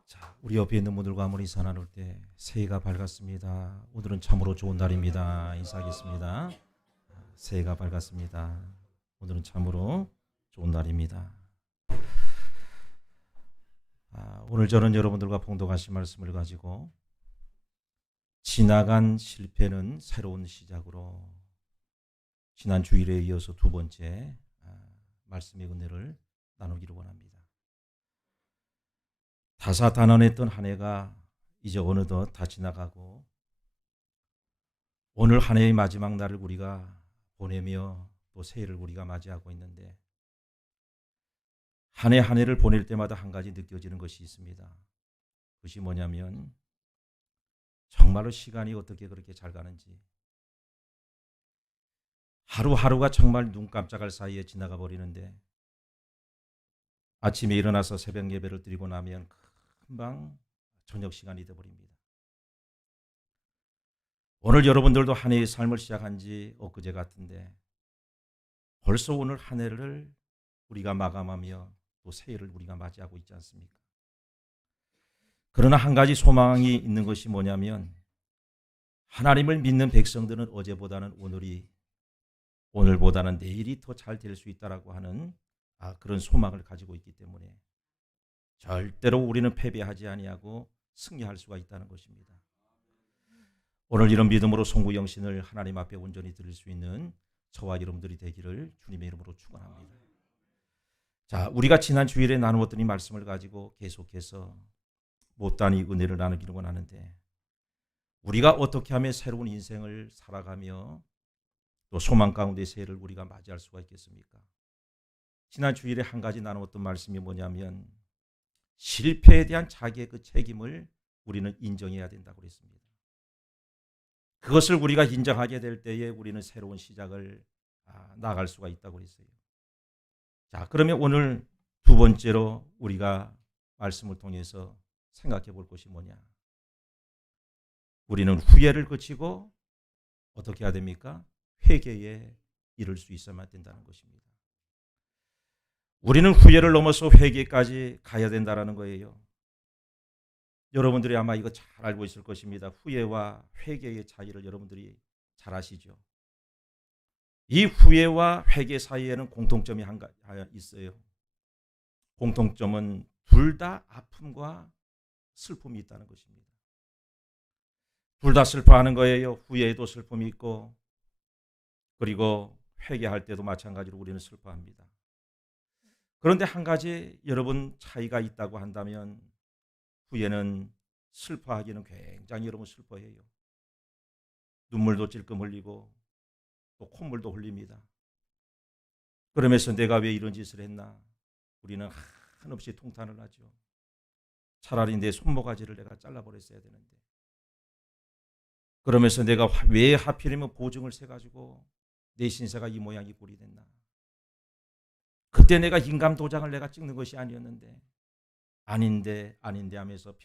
자, 우리 옆에 있는 분들과 아무리 인사 나눌 때 새해가 밝았습니다. 오늘은 참으로 좋은 날입니다. 인사하겠습니다. 새해가 밝았습니다. 오늘은 참으로 좋은 날입니다. 오늘 저는 여러분들과 봉독하신 말씀을 가지고 지나간 실패는 새로운 시작으로, 지난 주일에 이어서 두 번째 말씀의 은혜를 나누기를 원합니다. 다사다난했던 한 해가 이제 어느덧 다 지나가고 오늘 한 해의 마지막 날을 우리가 보내며 또 새해를 우리가 맞이하고 있는데, 한 해 한 해를 보낼 때마다 한 가지 느껴지는 것이 있습니다. 그것이 뭐냐면 정말로 시간이 어떻게 그렇게 잘 가는지, 하루하루가 정말 눈 깜짝할 사이에 지나가 버리는데, 아침에 일어나서 새벽 예배를 드리고 나면 금방 저녁 시간이 되어버립니다. 오늘 여러분들도 한 해의 삶을 시작한 지 엊그제 같은데 벌써 오늘 한 해를 우리가 마감하며 또 새해를 우리가 맞이하고 있지 않습니까? 그러나 한 가지 소망이 있는 것이 뭐냐면, 하나님을 믿는 백성들은 어제보다는 오늘보다는 내일이 더 잘 될 수 있다라고 하는 그런 소망을 가지고 있기 때문에 절대로 우리는 패배하지 아니하고 승리할 수가 있다는 것입니다. 오늘 이런 믿음으로 송구 영신을 하나님 앞에 온전히 드릴 수 있는 저와 여러분들이 되기를 주님의 이름으로 축원합니다. 자, 우리가 지난 주일에 나누었던 이 말씀을 가지고 계속해서 못다니 은혜를 나누기를 원하는데, 우리가 어떻게 하면 새로운 인생을 살아가며 또 소망 가운데 새해를 우리가 맞이할 수가 있겠습니까? 지난 주일에 한 가지 나누었던 말씀이 뭐냐면, 실패에 대한 자기의 그 책임을 우리는 인정해야 된다고 그랬습니다. 그것을 우리가 인정하게 될 때에 우리는 새로운 시작을 나갈 수가 있다고 그랬어요. 자, 그러면 오늘 두 번째로 우리가 말씀을 통해서 생각해 볼 것이 뭐냐? 우리는 후회를 거치고 어떻게 해야 됩니까? 회개에 이를 수 있어야만 된다는 것입니다. 우리는 후회를 넘어서 회개까지 가야 된다는 거예요. 여러분들이 아마 이거 잘 알고 있을 것입니다. 후회와 회개의 차이를 여러분들이 잘 아시죠? 이 후회와 회개 사이에는 공통점이 하나 있어요. 공통점은 둘 다 아픔과 슬픔이 있다는 것입니다. 둘 다 슬퍼하는 거예요. 후회에도 슬픔이 있고, 그리고 회개할 때도 마찬가지로 우리는 슬퍼합니다. 그런데 한 가지 여러분 차이가 있다고 한다면, 후회는 슬퍼하기는 굉장히 여러분 슬퍼해요. 눈물도 찔끔 흘리고 또 콧물도 흘립니다. 그러면서 내가 왜 이런 짓을 했나? 우리는 한없이 통탄을 하죠. 차라리 내 손모가지를 내가 잘라버렸어야 되는데, 그러면서 내가 왜 하필이면 보증을 세가지고 내 신세가 이 모양이 꼴이 됐나? 그때 내가 인감 도장을 내가 찍는 것이 아니었는데, 아닌데 하면서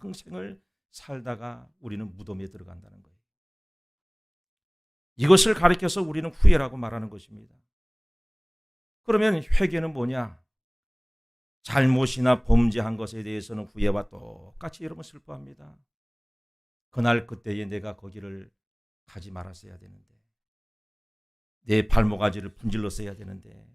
평생을 살다가 우리는 무덤에 들어간다는 거예요. 이것을 가리켜서 우리는 후회라고 말하는 것입니다. 그러면 회개는 뭐냐? 잘못이나 범죄한 것에 대해서는 후회와 똑같이 여러분 슬퍼합니다. 그날 그때에 내가 거기를 가지 말았어야 되는데, 내 발모가지를 분질렀어야 되는데,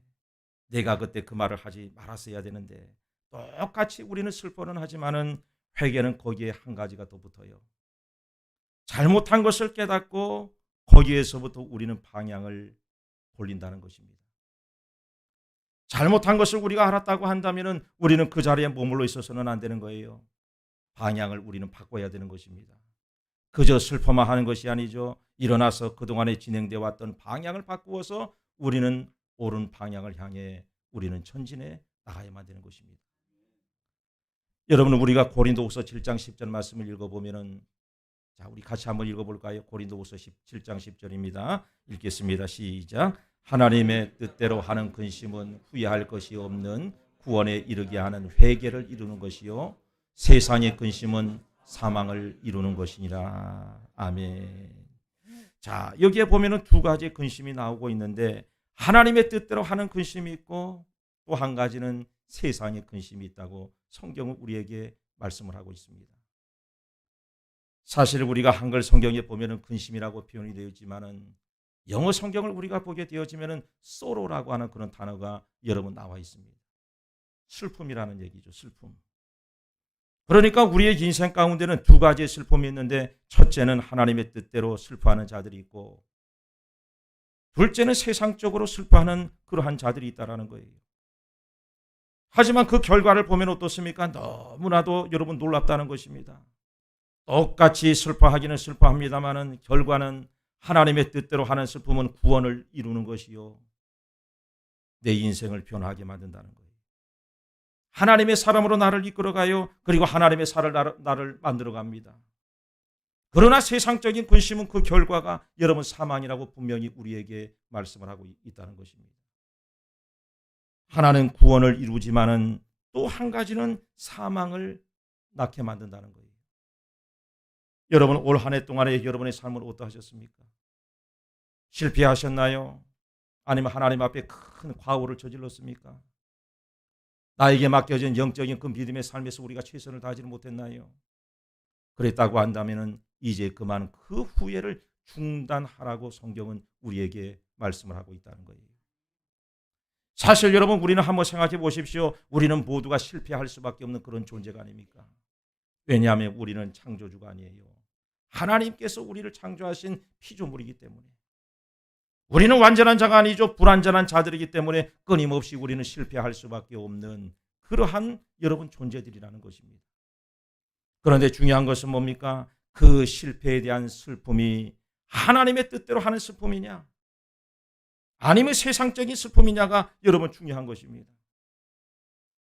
내가 그때 그 말을 하지 말았어야 되는데, 똑같이 우리는 슬퍼는 하지만은 회개는 거기에 한 가지가 더 붙어요. 잘못한 것을 깨닫고 거기에서부터 우리는 방향을 돌린다는 것입니다. 잘못한 것을 우리가 알았다고 한다면 우리는 그 자리에 머물러 있어서는 안 되는 거예요. 방향을 우리는 바꿔야 되는 것입니다. 그저 슬퍼만 하는 것이 아니죠. 일어나서 그동안에 진행되어 왔던 방향을 바꾸어서 우리는 옳은 방향을 향해 우리는 전진해 나가야만 되는 것입니다. 여러분, 우리가 고린도후서 7장 10절 말씀을 읽어보면은, 자, 우리 같이 한번 읽어볼까요? 고린도후서 7장 10절입니다. 읽겠습니다. 시작. 하나님의 뜻대로 하는 근심은 후회할 것이 없는 구원에 이르게 하는 회개를 이루는 것이요, 세상의 근심은 사망을 이루는 것이니라. 아멘. 자, 여기에 보면은 두 가지 근심이 나오고 있는데, 하나님의 뜻대로 하는 근심이 있고 또 한 가지는 세상의 근심이 있다고 성경은 우리에게 말씀을 하고 있습니다. 사실 우리가 한글 성경에 보면은 근심이라고 표현이 되어 있지만은 영어 성경을 우리가 보게 되어지면은 sorrow라고 하는 그런 단어가 여러분 나와 있습니다. 슬픔이라는 얘기죠. 슬픔. 그러니까 우리의 인생 가운데는 두 가지의 슬픔이 있는데 첫째는 하나님의 뜻대로 슬퍼하는 자들이 있고 둘째는 세상적으로 슬퍼하는 그러한 자들이 있다라는 거예요. 하지만 그 결과를 보면 어떻습니까? 너무나도 여러분 놀랍다는 것입니다. 똑같이 슬퍼하기는 슬퍼합니다마는 결과는 하나님의 뜻대로 하는 슬픔은 구원을 이루는 것이요. 내 인생을 변화하게 만든다는 거예요. 하나님의 사람으로 나를 이끌어가요. 그리고 하나님의 나를 만들어갑니다. 그러나 세상적인 근심은 그 결과가 여러분 사망이라고 분명히 우리에게 말씀을 하고 있다는 것입니다. 하나는 구원을 이루지만은 또 한 가지는 사망을 낳게 만든다는 거예요. 여러분 올 한 해 동안에 여러분의 삶을 어떠하셨습니까? 실패하셨나요? 아니면 하나님 앞에 큰 과오를 저질렀습니까? 나에게 맡겨진 영적인 그 믿음의 삶에서 우리가 최선을 다하지는 못했나요? 그랬다고 한다면 이제 그만 그 후회를 중단하라고 성경은 우리에게 말씀을 하고 있다는 거예요. 사실 여러분 우리는 한번 생각해 보십시오. 우리는 모두가 실패할 수밖에 없는 그런 존재가 아닙니까? 왜냐하면 우리는 창조주가 아니에요. 하나님께서 우리를 창조하신 피조물이기 때문에 우리는 완전한 자가 아니죠. 불완전한 자들이기 때문에 끊임없이 우리는 실패할 수밖에 없는 그러한 여러분 존재들이라는 것입니다. 그런데 중요한 것은 뭡니까? 그 실패에 대한 슬픔이 하나님의 뜻대로 하는 슬픔이냐 아니면 세상적인 슬픔이냐가 여러분 중요한 것입니다.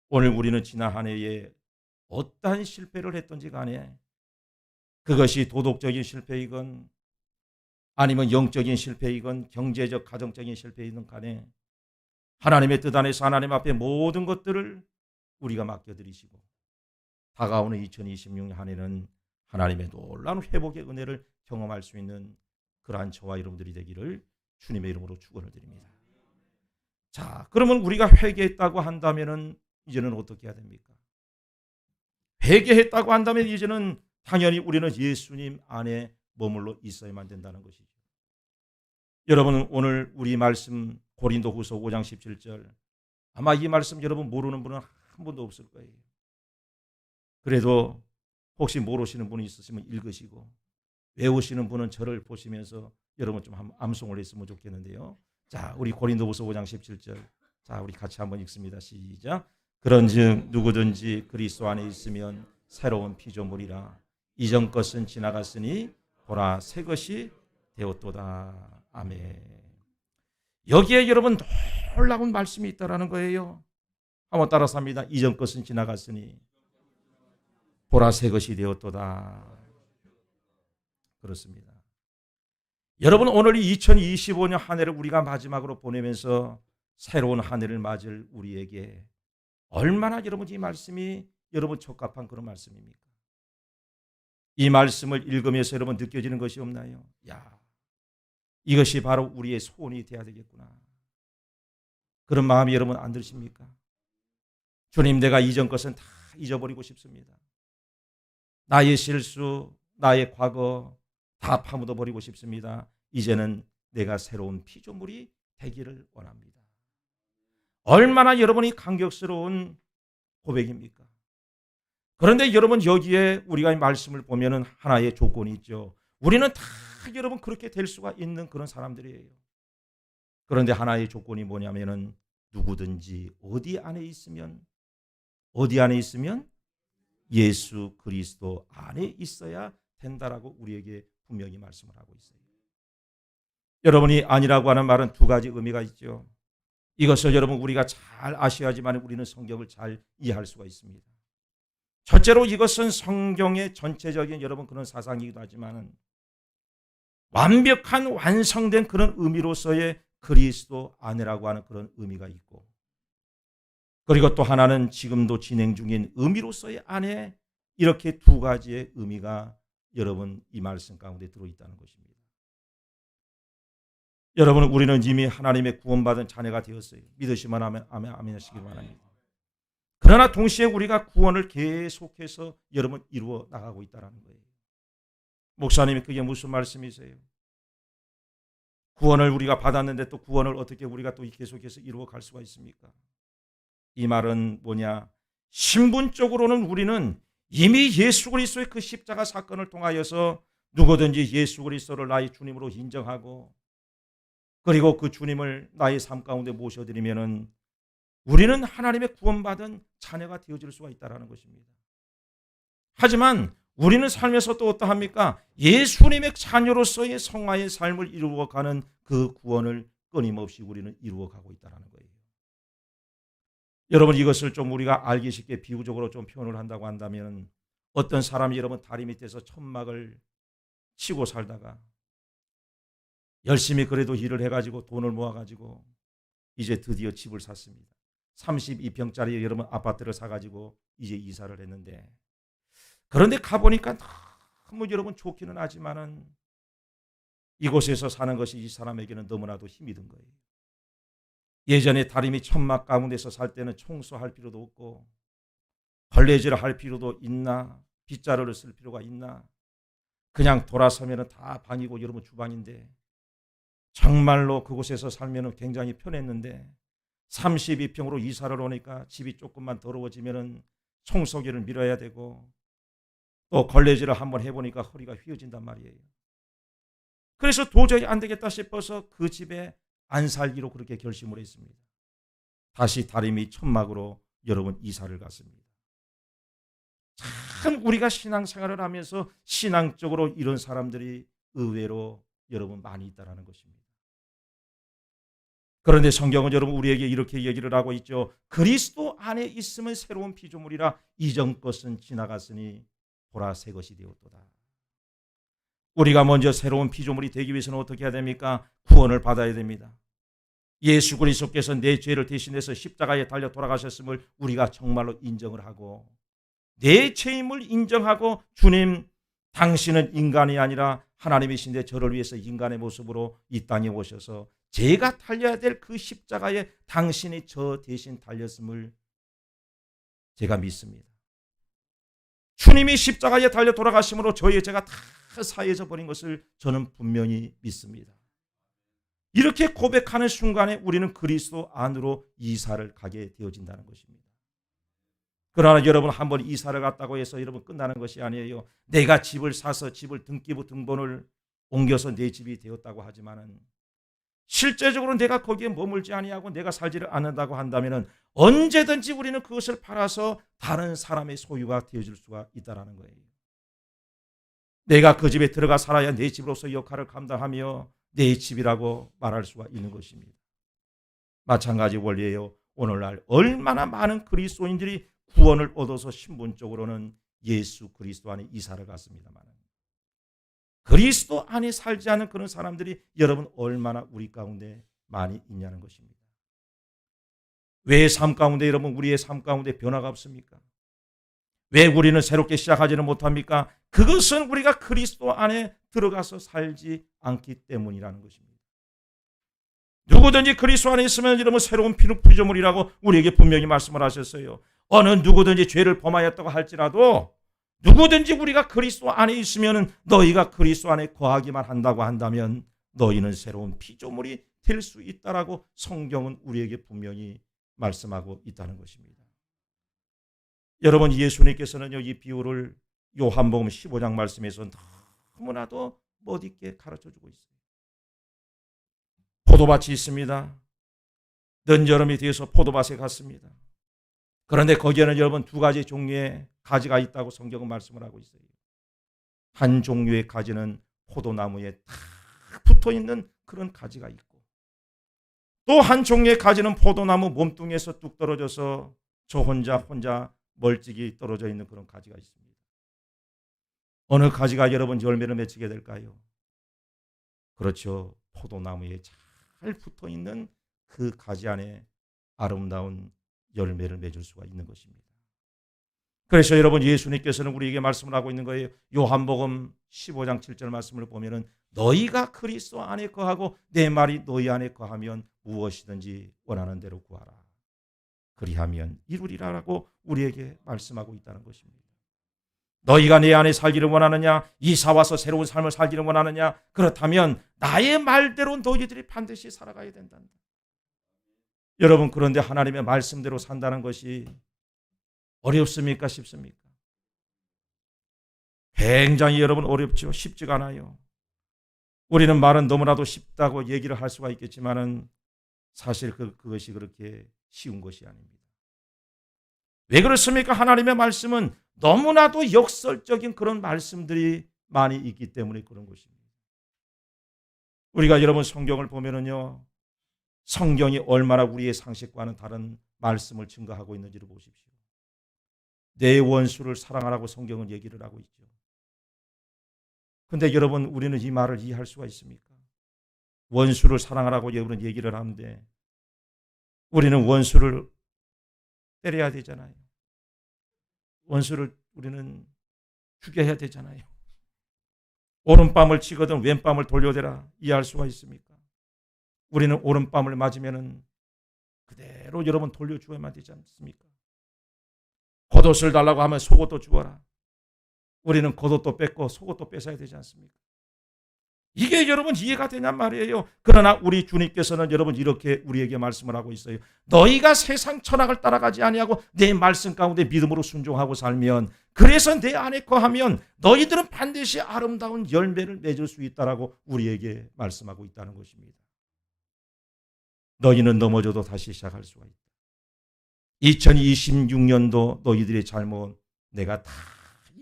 오늘 우리는 지난 한 해에 어떠한 실패를 했던지 간에 그것이 도덕적인 실패이건 아니면 영적인 실패이건 경제적 가정적인 실패이든 간에 하나님의 뜻 안에서 하나님 앞에 모든 것들을 우리가 맡겨드리시고 다가오는 2026년 한 해는 하나님의 놀라운 회복의 은혜를 경험할 수 있는 그러한 저와 여러분들이 되기를 주님의 이름으로 축원을 드립니다. 자, 그러면 우리가 회개했다고 한다면은 이제는 어떻게 해야 됩니까? 회개했다고 한다면 이제는 당연히 우리는 예수님 안에 머물러 있어야만 된다는 것이죠. 여러분 오늘 우리 말씀 고린도후서 5장 17절 아마 이 말씀 여러분 모르는 분은 한 분도 없을 거예요. 그래도 혹시 모르시는 분이 있으시면 읽으시고 외우시는 분은 저를 보시면서 여러분 좀 암송을 했으면 좋겠는데요. 자, 우리 고린도후서 5장 17절 자, 우리 같이 한번 읽습니다. 시작. 그런즉 누구든지 그리스도 안에 있으면 새로운 피조물이라 이전 것은 지나갔으니 보라 새 것이 되었도다. 아멘. 여기에 여러분 놀라운 말씀이 있다라는 거예요. 한번 따라서 합니다. 이전 것은 지나갔으니 보라 새 것이 되었도다. 그렇습니다. 여러분 오늘 2025년 한 해를 우리가 마지막으로 보내면서 새로운 한 해를 맞을 우리에게 얼마나 여러분 이 말씀이 여러분 적합한 그런 말씀입니까? 이 말씀을 읽으면서 여러분 느껴지는 것이 없나요? 야, 이것이 바로 우리의 소원이 돼야 되겠구나. 그런 마음이 여러분 안 드십니까? 주님, 내가 이전 것은 다 잊어버리고 싶습니다. 나의 실수, 나의 과거 다 파묻어 버리고 싶습니다. 이제는 내가 새로운 피조물이 되기를 원합니다. 얼마나 여러분이 감격스러운 고백입니까? 그런데 여러분 여기에 우리가 이 말씀을 보면은 하나의 조건이 있죠. 우리는 다 여러분 그렇게 될 수가 있는 그런 사람들이에요. 그런데 하나의 조건이 뭐냐면은 누구든지 어디 안에 있으면 예수 그리스도 안에 있어야 된다라고 우리에게 분명히 말씀을 하고 있어요. 여러분이 아니라고 하는 말은 두 가지 의미가 있죠. 이것을 여러분 우리가 잘 아셔야지만 우리는 성경을 잘 이해할 수가 있습니다. 첫째로 이것은 성경의 전체적인 여러분 그런 사상이기도 하지만 완벽한 완성된 그런 의미로서의 그리스도 안에라고 하는 그런 의미가 있고 그리고 또 하나는 지금도 진행 중인 의미로서의 안에 이렇게 두 가지의 의미가 여러분 이 말씀 가운데 들어있다는 것입니다. 여러분, 우리는 이미 하나님의 구원받은 자녀가 되었어요. 믿으시면 아멘 하시기 바랍니다. 그러나 동시에 우리가 구원을 계속해서 여러분 이루어 나가고 있다는 거예요. 목사님이 그게 무슨 말씀이세요? 구원을 우리가 받았는데 또 구원을 어떻게 우리가 또 계속해서 이루어 갈 수가 있습니까? 이 말은 뭐냐? 신분적으로는 우리는 이미 예수 그리스도의 그 십자가 사건을 통하여서 누구든지 예수 그리스도를 나의 주님으로 인정하고 그리고 그 주님을 나의 삶 가운데 모셔드리면은 우리는 하나님의 구원받은 자녀가 되어질 수가 있다는 것입니다. 하지만 우리는 삶에서 또 어떠합니까? 예수님의 자녀로서의 성화의 삶을 이루어가는 그 구원을 끊임없이 우리는 이루어가고 있다는 거예요. 여러분, 이것을 좀 우리가 알기 쉽게 비유적으로 좀 표현을 한다고 한다면 어떤 사람이 여러분 다리 밑에서 천막을 치고 살다가 열심히 그래도 일을 해가지고 돈을 모아가지고 이제 드디어 집을 샀습니다. 32평짜리 여러분 아파트를 사가지고 이제 이사를 했는데, 그런데 가보니까 너무 여러분 좋기는 하지만은 이곳에서 사는 것이 이 사람에게는 너무나도 힘이 든 거예요. 예전에 다리 밑 천막 가운데서 살 때는 청소할 필요도 없고 걸레질을 할 필요도 있나, 빗자루를 쓸 필요가 있나, 그냥 돌아서면 다 방이고 여러분 주방인데 정말로 그곳에서 살면 굉장히 편했는데 32평으로 이사를 오니까 집이 조금만 더러워지면 청소기를 밀어야 되고 또 걸레질을 한번 해보니까 허리가 휘어진단 말이에요. 그래서 도저히 안 되겠다 싶어서 그 집에 안 살기로 그렇게 결심을 했습니다. 다시 다리 밑 천막으로 여러분 이사를 갔습니다. 참 우리가 신앙생활을 하면서 신앙적으로 이런 사람들이 의외로 여러분 많이 있다는 것입니다. 그런데 성경은 여러분 우리에게 이렇게 얘기를 하고 있죠. 그리스도 안에 있으면 새로운 피조물이라 이전 것은 지나갔으니 보라 새 것이 되었도다. 우리가 먼저 새로운 피조물이 되기 위해서는 어떻게 해야 됩니까? 구원을 받아야 됩니다. 예수 그리스도께서 내 죄를 대신해서 십자가에 달려 돌아가셨음을 우리가 정말로 인정을 하고 내 죄임을 인정하고 주님 당신은 인간이 아니라 하나님이신데 저를 위해서 인간의 모습으로 이 땅에 오셔서 제가 달려야 될 그 십자가에 당신이 저 대신 달렸음을 제가 믿습니다. 주님이 십자가에 달려 돌아가심으로 저의 죄가 다 사해져 버린 것을 저는 분명히 믿습니다. 이렇게 고백하는 순간에 우리는 그리스도 안으로 이사를 가게 되어진다는 것입니다. 그러나 여러분 한번 이사를 갔다고 해서 여러분 끝나는 것이 아니에요. 내가 집을 사서 집을 등기부 등본을 옮겨서 내 집이 되었다고 하지만은 실제적으로 내가 거기에 머물지 아니하고 내가 살지를 않는다고 한다면 언제든지 우리는 그것을 팔아서 다른 사람의 소유가 되어질 수가 있다는 거예요. 내가 그 집에 들어가 살아야 내 집으로서 역할을 감당하며 내 집이라고 말할 수가 있는 것입니다. 마찬가지 원리예요. 오늘날 얼마나 많은 그리스도인들이 구원을 얻어서 신분적으로는 예수 그리스도 안에 이사를 갔습니다만 그리스도 안에 살지 않은 그런 사람들이 여러분 얼마나 우리 가운데 많이 있냐는 것입니다. 왜 삶 가운데 여러분 우리의 삶 가운데 변화가 없습니까? 왜 우리는 새롭게 시작하지는 못합니까? 그것은 우리가 그리스도 안에 들어가서 살지 않기 때문이라는 것입니다. 누구든지 그리스도 안에 있으면 여러분 새로운 피조물이라고 우리에게 분명히 말씀을 하셨어요. 어느 누구든지 죄를 범하였다고 할지라도 누구든지 우리가 그리스도 안에 있으면 너희가 그리스도 안에 거하기만 한다고 한다면 너희는 새로운 피조물이 될 수 있다라고 성경은 우리에게 분명히 말씀하고 있다는 것입니다. 여러분 예수님께서는 이 비유를 요한복음 15장 말씀에서 너무나도 멋있게 가르쳐주고 있어요. 포도밭이 있습니다. 늦여름이 되어서 포도밭에 갔습니다. 그런데 거기에는 여러분 두 가지 종류의 가지가 있다고 성경은 말씀을 하고 있어요. 한 종류의 가지는 포도나무에 탁 붙어있는 그런 가지가 있고 또 한 종류의 가지는 포도나무 몸뚱이에서 뚝 떨어져서 저 혼자 멀찍이 떨어져 있는 그런 가지가 있습니다. 어느 가지가 여러분 열매를 맺히게 될까요? 그렇죠. 포도나무에 잘 붙어있는 그 가지 안에 아름다운 열매를 맺을 수가 있는 것입니다. 그래서 여러분 예수님께서는 우리에게 말씀을 하고 있는 거예요. 요한복음 15장 7절 말씀을 보면은 너희가 그리스도 안에 거하고 내 말이 너희 안에 거하면 무엇이든지 원하는 대로 구하라. 그리하면 이루리라라고 우리에게 말씀하고 있다는 것입니다. 너희가 내 안에 살기를 원하느냐? 이사 와서 새로운 삶을 살기를 원하느냐? 그렇다면 나의 말대로 너희들이 반드시 살아가야 된단다. 여러분, 그런데 하나님의 말씀대로 산다는 것이 어렵습니까? 쉽습니까? 굉장히 여러분 어렵죠. 쉽지가 않아요. 우리는 말은 너무나도 쉽다고 얘기를 할 수가 있겠지만은 사실 그것이 그렇게 쉬운 것이 아닙니다. 왜 그렇습니까? 하나님의 말씀은 너무나도 역설적인 그런 말씀들이 많이 있기 때문에 그런 것입니다. 우리가 여러분 성경을 보면은요, 성경이 얼마나 우리의 상식과는 다른 말씀을 증거하고 있는지를 보십시오. 내 원수를 사랑하라고 성경은 얘기를 하고 있죠. 근데 여러분, 우리는 이 말을 이해할 수가 있습니까? 원수를 사랑하라고 여러분 얘기를 하는데 우리는 원수를 때려야 되잖아요. 원수를 우리는 죽여야 되잖아요. 오른밤을 치거든 왼밤을 돌려대라, 이해할 수가 있습니까? 우리는 오른밤을 맞으면은 그대로 여러분 돌려주어야만 되지 않습니까? 겉옷을 달라고 하면 속옷도 주어라. 우리는 겉옷도 뺏고 속옷도 뺏어야 되지 않습니까? 이게 여러분 이해가 되냔 말이에요. 그러나 우리 주님께서는 여러분 이렇게 우리에게 말씀을 하고 있어요. 너희가 세상 철학을 따라가지 아니하고 내 말씀 가운데 믿음으로 순종하고 살면, 그래서 내 안에 거하면 너희들은 반드시 아름다운 열매를 맺을 수 있다라고 우리에게 말씀하고 있다는 것입니다. 너희는 넘어져도 다시 시작할 수가 있다. 2026년도 너희들의 잘못 내가 다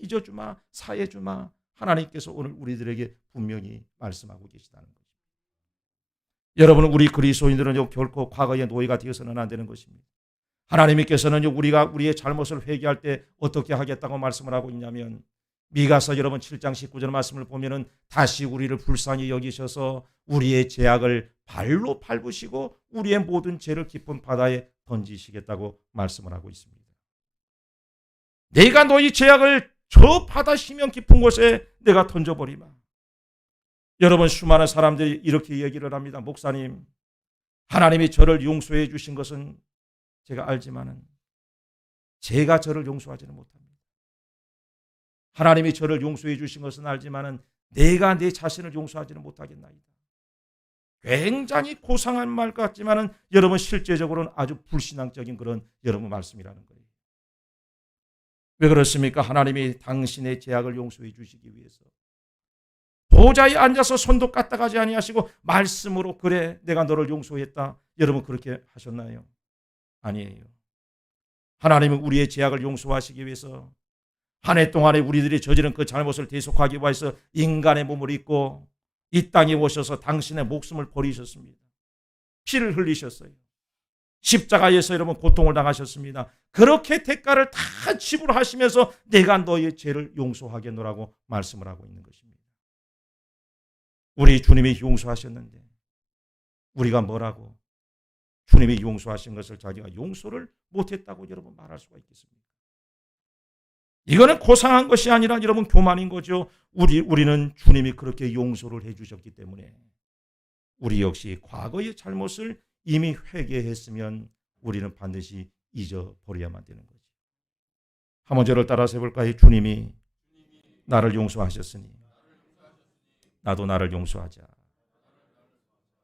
잊어주마, 사해주마. 하나님께서 오늘 우리들에게 분명히 말씀하고 계시다는 거죠. 여러분, 우리 그리스도인들은 결코 과거의 노예가 되어서는 안 되는 것입니다. 하나님께서는 우리가 우리의 잘못을 회개할 때 어떻게 하겠다고 말씀을 하고 있냐면, 미가서 여러분 7장 19절 말씀을 보면은 다시 우리를 불쌍히 여기셔서 우리의 죄악을 발로 밟으시고 우리의 모든 죄를 깊은 바다에 던지시겠다고 말씀을 하고 있습니다. 내가 너희 죄악을 저 바다 심연 깊은 곳에 내가 던져버리마. 여러분, 수많은 사람들이 이렇게 얘기를 합니다. 목사님, 하나님이 저를 용서해 주신 것은 제가 알지만은 제가 저를 용서하지는 못합니다. 하나님이 저를 용서해 주신 것은 알지만은 내가 내 자신을 용서하지는 못하겠나이다. 굉장히 고상한 말 같지만은 여러분 실제적으로는 아주 불신앙적인 그런 여러분 말씀이라는 거예요. 왜 그렇습니까? 하나님이 당신의 죄악을 용서해 주시기 위해서 보좌에 앉아서 손도 까딱하지 아니하시고 말씀으로 그래 내가 너를 용서했다. 여러분 그렇게 하셨나요? 아니에요. 하나님은 우리의 죄악을 용서하시기 위해서 한 해 동안에 우리들이 저지른 그 잘못을 대속하기 위해서 인간의 몸을 입고 이 땅에 오셔서 당신의 목숨을 버리셨습니다. 피를 흘리셨어요. 십자가에서 여러분 고통을 당하셨습니다. 그렇게 대가를 다 지불하시면서 내가 너의 죄를 용서하겠노라고 말씀을 하고 있는 것입니다. 우리 주님이 용서하셨는데 우리가 뭐라고 주님이 용서하신 것을 자기가 용서를 못했다고 여러분 말할 수가 있겠습니까? 이거는 고상한 것이 아니라 여러분 교만인 거죠. 우리는 주님이 그렇게 용서를 해주셨기 때문에 우리 역시 과거의 잘못을 이미 회개했으면 우리는 반드시 잊어버려야만 되는 거죠. 한번 저를 따라서 해볼까요? 주님이 나를 용서하셨으니 나도 나를 용서하자.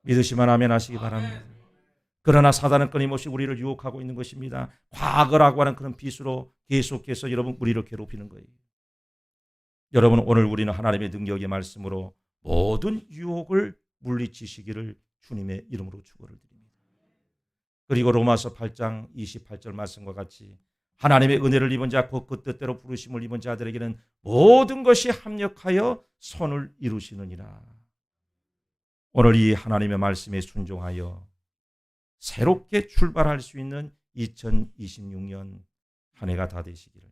믿으시면 아멘 하시기 바랍니다. 그러나 사단은 끊임없이 우리를 유혹하고 있는 것입니다. 과거라고 하는 그런 빗으로 계속해서 여러분 우리를 괴롭히는 거예요. 여러분, 오늘 우리는 하나님의 능력의 말씀으로 모든 유혹을 물리치시기를 주님의 이름으로 축원을 드립니다. 그리고 로마서 8장 28절 말씀과 같이 하나님의 은혜를 입은 자 곧 그 뜻대로 부르심을 입은 자들에게는 모든 것이 합력하여 선을 이루시느니라. 오늘 이 하나님의 말씀에 순종하여 새롭게 출발할 수 있는 2026년 한 해가 다 되시기를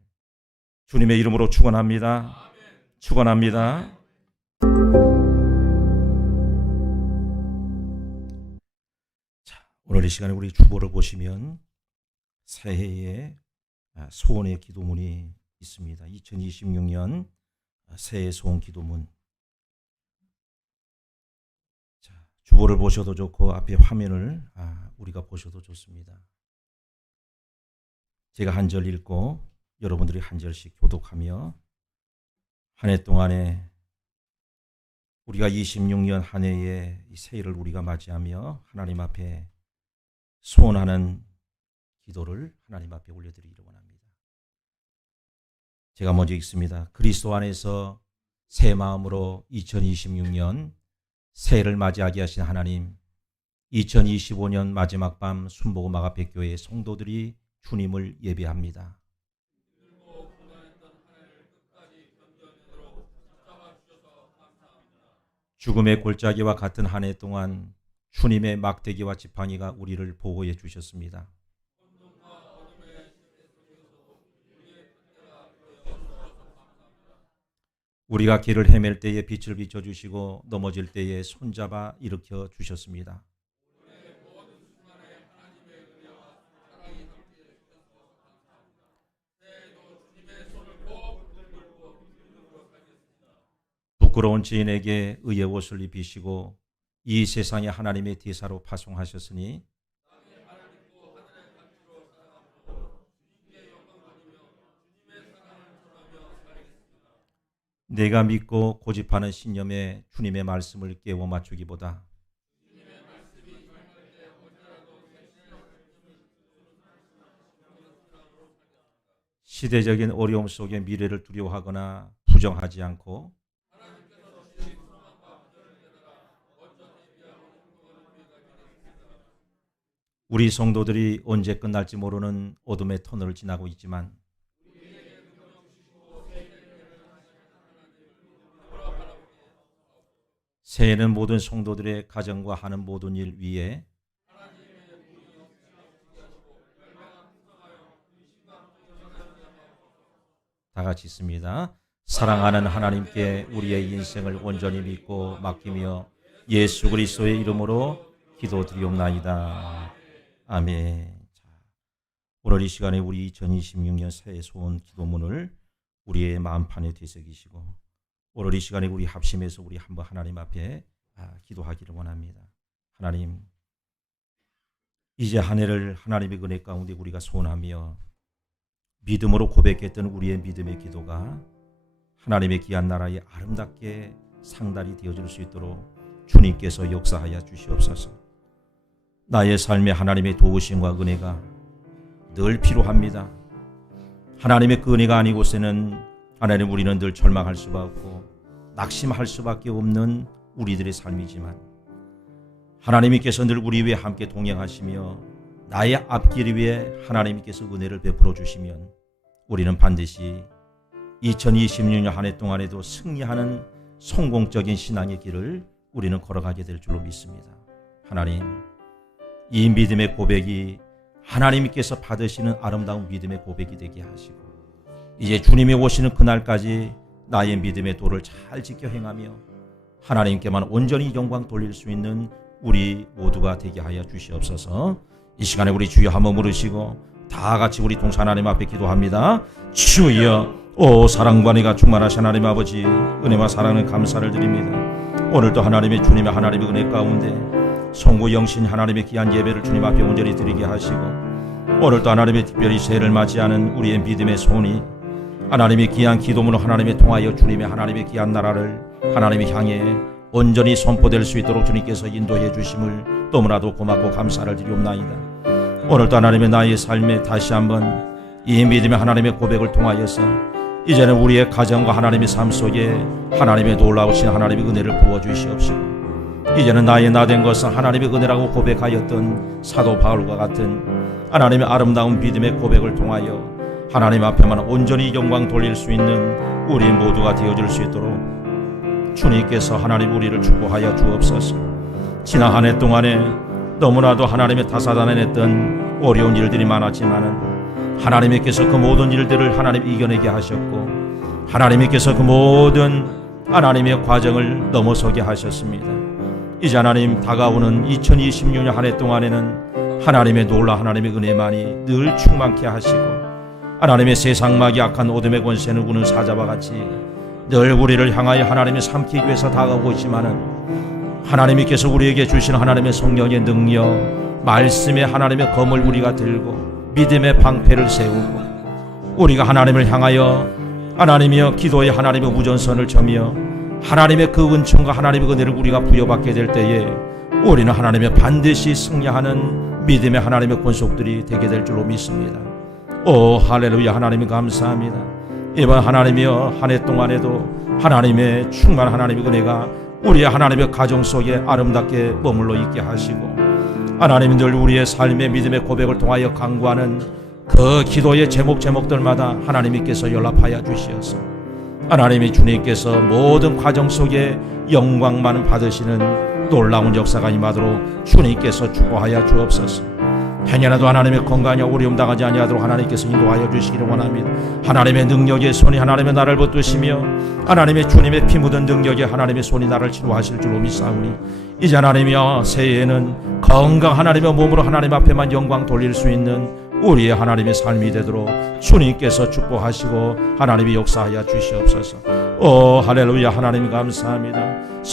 주님의 이름으로 축원합니다. 축원합니다. 자, 오늘 이 시간에 우리 주보를 보시면 새해의 소원의 기도문이 있습니다. 2026년 새해 소원 기도문 주보를 보셔도 좋고 앞에 화면을 우리가 보셔도 좋습니다. 제가 한 절 읽고 여러분들이 한 절씩 교독하며 한 해 동안에 우리가 26년 한 해의 새해를 우리가 맞이하며 하나님 앞에 소원하는 기도를 하나님 앞에 올려드리기를 원합니다. 제가 먼저 읽습니다. 그리스도 안에서 새 마음으로 2026년 새해를 맞이하게 하신 하나님, 2025년 마지막 밤 순복음 아가페교회 성도들이 주님을 예배합니다. 죽음의 골짜기와 같은 한 해 동안 주님의 막대기와 지팡이가 우리를 보호해 주셨습니다. 우리가 길을 헤맬 때에 빛을 비춰주시고 넘어질 때에 손잡아 일으켜 주셨습니다. 부끄러운 지인에게 의의 옷을 입히시고 이 세상에 하나님의 대사로 파송하셨으니 내가 믿고 고집하는 신념에 주님의 말씀을 깨워 맞추기보다 시대적인 어려움 속에 미래를 두려워하거나 부정하지 않고 우리 성도들이 언제 끝날지 모르는 어둠의 터널을 지나고 있지만 새해는 모든 성도들의 가정과 하는 모든 일 위에 다 같이 있습니다. 사랑하는 하나님께 우리의 인생을 온전히 믿고 맡기며 예수 그리스도의 이름으로 기도드리옵나이다. 아멘. 오늘 이 시간에 우리 2026년 새해 소원 기도문을 우리의 마음판에 되새기시고 오늘 이 시간에 우리 합심해서 우리 한번 하나님 앞에 기도하기를 원합니다. 하나님, 이제 한 해를 하나님의 은혜 가운데 우리가 소원하며 믿음으로 고백했던 우리의 믿음의 기도가 하나님의 귀한 나라에 아름답게 상달이 되어질 수 있도록 주님께서 역사하여 주시옵소서. 나의 삶에 하나님의 도우심과 은혜가 늘 필요합니다. 하나님의 그 은혜가 아니고서는 하나님 우리는 늘 절망할 수밖에 없고 낙심할 수밖에 없는 우리들의 삶이지만 하나님께서 늘 우리 위에 함께 동행하시며 나의 앞길 위에 하나님께서 은혜를 베풀어 주시면 우리는 반드시 2026년 한 해 동안에도 승리하는 성공적인 신앙의 길을 우리는 걸어가게 될 줄로 믿습니다. 하나님, 이 믿음의 고백이 하나님께서 받으시는 아름다운 믿음의 고백이 되게 하시고 이제 주님이 오시는 그날까지 나의 믿음의 도를 잘 지켜 행하며 하나님께만 온전히 영광 돌릴 수 있는 우리 모두가 되게 하여 주시옵소서. 이 시간에 우리 주여 한번 부르시고 다 같이 우리 동사 하나님 앞에 기도합니다. 주여, 오 사랑과 은혜가 충만하신 하나님 아버지, 은혜와 사랑은 감사를 드립니다. 오늘도 하나님의 주님의 하나님의 은혜 가운데 성구 영신 하나님의 귀한 예배를 주님 앞에 온전히 드리게 하시고 오늘도 하나님의 특별히 새해를 맞이하는 우리의 믿음의 손이 하나님의 귀한 기도문을 하나님의 통하여 주님의 하나님의 귀한 나라를 하나님의 향해 온전히 선포될 수 있도록 주님께서 인도해 주심을 너무나도 고맙고 감사를 드리옵나이다. 오늘도 하나님의 나의 삶에 다시 한번 이 믿음의 하나님의 고백을 통하여서 이제는 우리의 가정과 하나님의 삶 속에 하나님의 놀라우신 하나님의 은혜를 부어주시옵시고 이제는 나의 나된 것은 하나님의 은혜라고 고백하였던 사도 바울과 같은 하나님의 아름다운 믿음의 고백을 통하여 하나님 앞에만 온전히 영광 돌릴 수 있는 우리 모두가 되어줄 수 있도록 주님께서 하나님 우리를 축복하여 주옵소서. 지난 한 해 동안에 너무나도 하나님의 다사다난했던 어려운 일들이 많았지만은 하나님께서 그 모든 일들을 하나님 이겨내게 하셨고 하나님께서 그 모든 하나님의 과정을 넘어서게 하셨습니다. 이제 하나님 다가오는 2026년 한 해 동안에는 하나님의 놀라 하나님의 은혜만이 늘 충만케 하시고 하나님의 세상막이 악한 어둠의 권세는 우는 사자와 같이 늘 우리를 향하여 하나님의 삼키기 위해서 다가오고 있지만은 하나님께서 우리에게 주신 하나님의 성령의 능력, 말씀의 하나님의 검을 우리가 들고 믿음의 방패를 세우고 우리가 하나님을 향하여 하나님이여 기도의 하나님의 우전선을 저며 하나님의 그 은총과 하나님의 은혜를 우리가 부여받게 될 때에 우리는 하나님의 반드시 승리하는 믿음의 하나님의 권속들이 되게 될 줄로 믿습니다. 오 할렐루야. 하나님 감사합니다. 이번 하나님이여 한 해 동안에도 하나님의 충만한 하나님의 은혜가 우리의 하나님의 가정 속에 아름답게 머물러 있게 하시고 하나님 늘 우리의 삶의 믿음의 고백을 통하여 강구하는 그 기도의 제목들마다 하나님께서 연락하여 주시어서 하나님이 주님께서 모든 과정 속에 영광만 받으시는 놀라운 역사가 임하도록 주님께서 축복하여 주옵소서. 행여라도 하나님의 건강에 어려움 당하지 아니하도록 하나님께서 인도하여 주시기를 원합니다. 하나님의 능력의 손이 하나님의 나를 붙드시며 하나님의 주님의 피 묻은 능력의 하나님의 손이 나를 치료하실 줄로 믿사오니 이제 하나님이여 새해에는 건강 하나님의 몸으로 하나님 앞에만 영광 돌릴 수 있는 우리의 하나님의 삶이 되도록 주님께서 축복하시고 하나님이 역사하여 주시옵소서. 오 할렐루야. 하나님 감사합니다.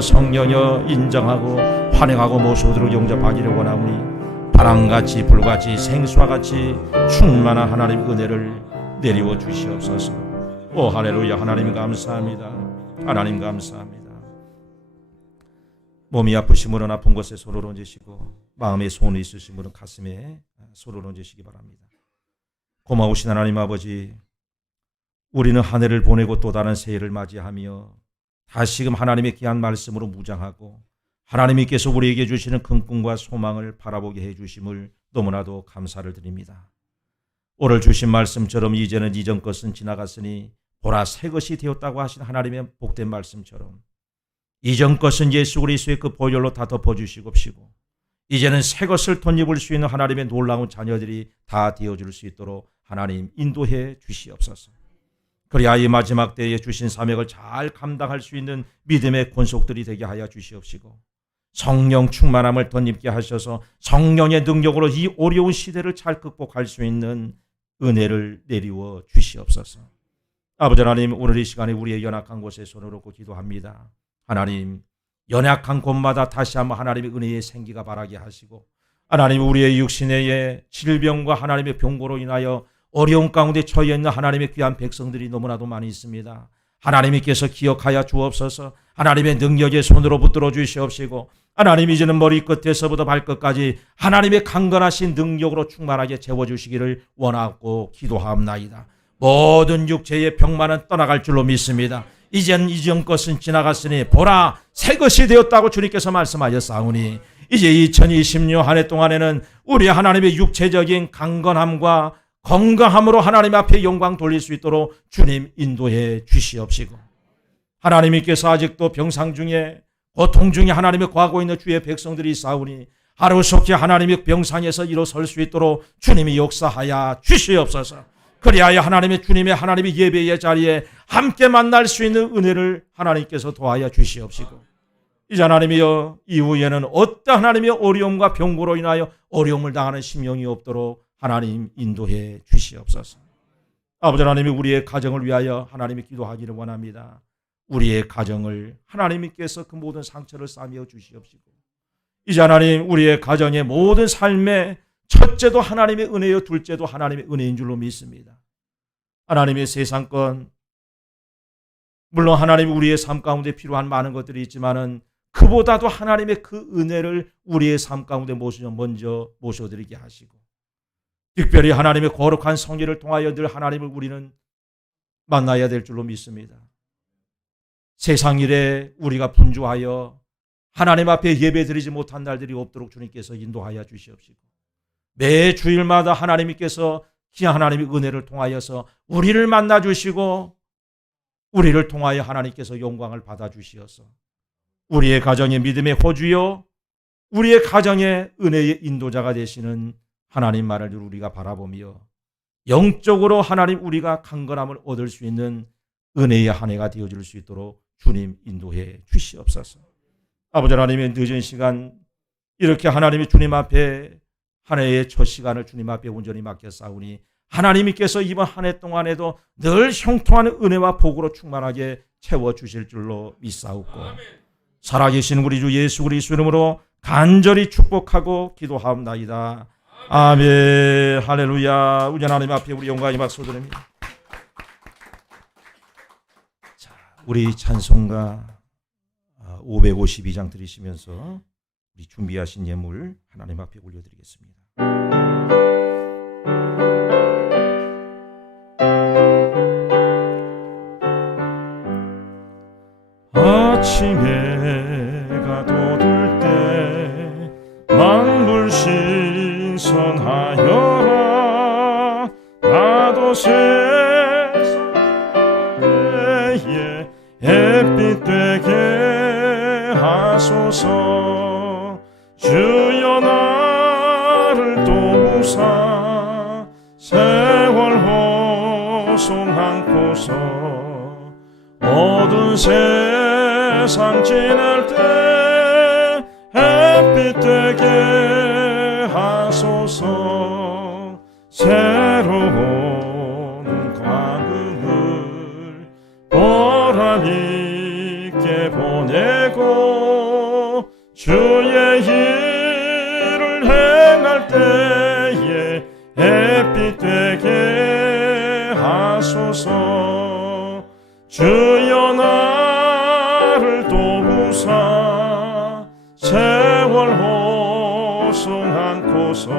성령여 인정하고 환영하고 모시도록 영접하기를 원하오니 바람같이 불같이 생수와 같이 충만한 하나님의 은혜를 내리워 주시옵소서. 오 할렐루야. 하나님 감사합니다. 하나님 감사합니다. 몸이 아프신 분은 아픈 곳에 손을 얹으시고 마음에 소원이 있으신 분은 가슴에 손을 얹으시기 바랍니다. 고마우신 하나님 아버지, 우리는 한 해를 보내고 또 다른 새해를 맞이하며 다시금 하나님의 귀한 말씀으로 무장하고 하나님께서 우리에게 주시는 큰 꿈과 소망을 바라보게 해주심을 너무나도 감사를 드립니다. 오늘 주신 말씀처럼 이제는 이전 것은 지나갔으니 보라 새 것이 되었다고 하신 하나님의 복된 말씀처럼 이전 것은 예수 그리스도의 그 보혈로 다 덮어주시옵시고 이제는 새 것을 덧입을 수 있는 하나님의 놀라운 자녀들이 다 되어줄 수 있도록 하나님 인도해 주시옵소서. 그래야 이 마지막 때에 주신 사명을 잘 감당할 수 있는 믿음의 권속들이 되게 하여 주시옵시고 성령 충만함을 덧입게 하셔서 성령의 능력으로 이 어려운 시대를 잘 극복할 수 있는 은혜를 내리워 주시옵소서. 아버지 하나님, 오늘 이 시간에 우리의 연약한 곳에 손을 얹고 기도합니다. 하나님, 연약한 곳마다 다시 한번 하나님의 은혜의 생기가 바라게 하시고 하나님, 우리의 육신의 질병과 하나님의 병고로 인하여 어려운 가운데 처해 있는 하나님의 귀한 백성들이 너무나도 많이 있습니다. 하나님께서 기억하여 주옵소서. 하나님의 능력의 손으로 붙들어 주시옵시고 하나님, 이제는 머리끝에서부터 발끝까지 하나님의 강건하신 능력으로 충만하게 채워주시기를 원하고 기도하옵나이다. 모든 육체의 병만은 떠나갈 줄로 믿습니다. 이젠 이전 것은 지나갔으니 보라 새 것이 되었다고 주님께서 말씀하셨사오니 이제 2020년 한 해 동안에는 우리 하나님의 육체적인 강건함과 건강함으로 하나님 앞에 영광 돌릴 수 있도록 주님 인도해 주시옵시고 하나님께서 아직도 병상 중에 고통 중에 하나님의 구하고 있는 주의 백성들이 있사오니 하루속히 하나님의 병상에서 일어설 수 있도록 주님이 역사하여 주시옵소서. 그리하여 하나님의 주님의 하나님의 예배의 자리에 함께 만날 수 있는 은혜를 하나님께서 도와여 주시옵시고 이제 하나님이여 이후에는 어떤 하나님의 어려움과 병고로 인하여 어려움을 당하는 심령이 없도록 하나님 인도해 주시옵소서. 아버지 하나님이 우리의 가정을 위하여 하나님이 기도하기를 원합니다. 우리의 가정을 하나님께서 그 모든 상처를 싸매어 주시옵시고 이제 하나님 우리의 가정의 모든 삶의 첫째도 하나님의 은혜요 둘째도 하나님의 은혜인 줄로 믿습니다. 하나님의 세상권 물론 하나님이 우리의 삶 가운데 필요한 많은 것들이 있지만은 그보다도 하나님의 그 은혜를 우리의 삶 가운데 먼저 모셔드리게 하시고 특별히 하나님의 거룩한 성례를 통하여 늘 하나님을 우리는 만나야 될 줄로 믿습니다. 세상 일에 우리가 분주하여 하나님 앞에 예배드리지 못한 날들이 없도록 주님께서 인도하여 주시옵시고 매 주일마다 하나님께서 귀한 하나님의 은혜를 통하여서 우리를 만나 주시고 우리를 통하여 하나님께서 영광을 받아 주시어서 우리의 가정의 믿음의 호주요 우리의 가정의 은혜의 인도자가 되시는 하나님만을 우리가 바라보며 영적으로 하나님 우리가 강건함을 얻을 수 있는 은혜의 한 해가 되어줄 수 있도록 주님 인도해 주시옵소서. 아버지 하나님의 늦은 시간 이렇게 하나님의 주님 앞에 한 해의 첫 시간을 주님 앞에 온전히 맡겼사오니 하나님께서 이번 한 해 동안에도 늘 형통한 은혜와 복으로 충만하게 채워주실 줄로 믿사옵고 살아계신 우리 주 예수 그리스도 이름으로 간절히 축복하고 기도하옵나이다. 아멘. 할렐루야. 우리 하나님 앞에 우리 영광의 박수 드립니다. 자, 우리 찬송가 552장 들으시면서 우리 준비하신 예물 하나님 앞에 올려드리겠습니다. 아침해가 돋을 때 만물 신선하여라. 나도 세상에 햇빛 되게 하소서. 주여 나를 도우사 세월 호송 않고서 어두운 세상 지날 때 햇빛 되게 하소서. 새로운 광음을 보람 있게 보내고 주의 일을 행할 때에 햇빛 되게 하소서. 주여 나를 도우사 세월 호송 않고서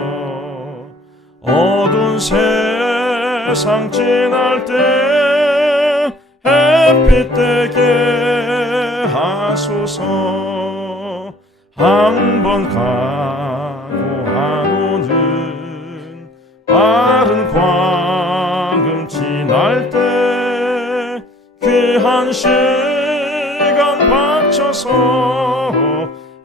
어두운 세상 지날 때 햇빛 되게 하소서. 한 번 가고 안 오는 빠른 광음 지날 때 귀한 시간 바쳐서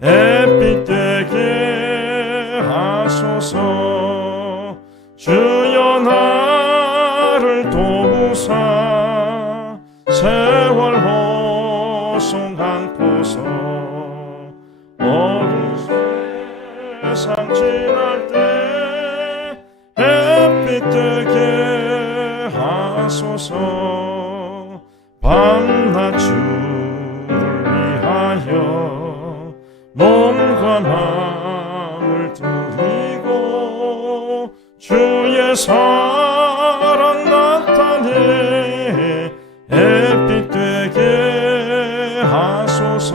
햇빛 되게 하소서. 주여 나를 도우사 세월 호송 않고서 어두운 세상 지날 때 햇빛 되게 하소서. 밤낮 주를 위하여 몸과 마음을 드리고 주의 사랑 나타내 햇빛 되게 하소서.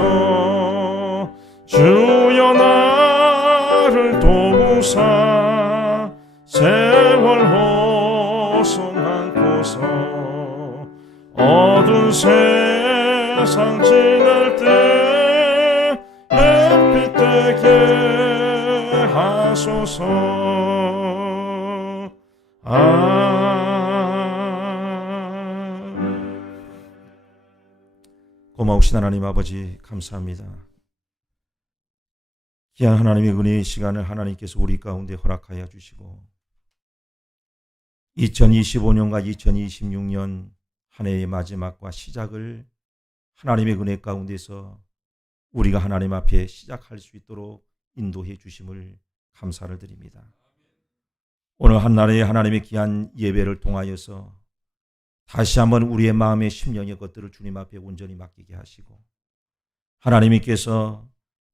주여 나를 도우사 세월 호송 않고서 어두운 세상 지날 때 햇빛 되게 하소서. 고마우신 하나님 아버지 감사합니다. 귀한 하나님의 은혜의 시간을 하나님께서 우리 가운데 허락하여 주시고 2025년과 2026년 한 해의 마지막과 시작을 하나님의 은혜 가운데서 우리가 하나님 앞에 시작할 수 있도록 인도해 주심을 감사를 드립니다. 오늘 한날의 하나님의 귀한 예배를 통하여서 다시 한번 우리의 마음의 심령의 것들을 주님 앞에 온전히 맡기게 하시고 하나님께서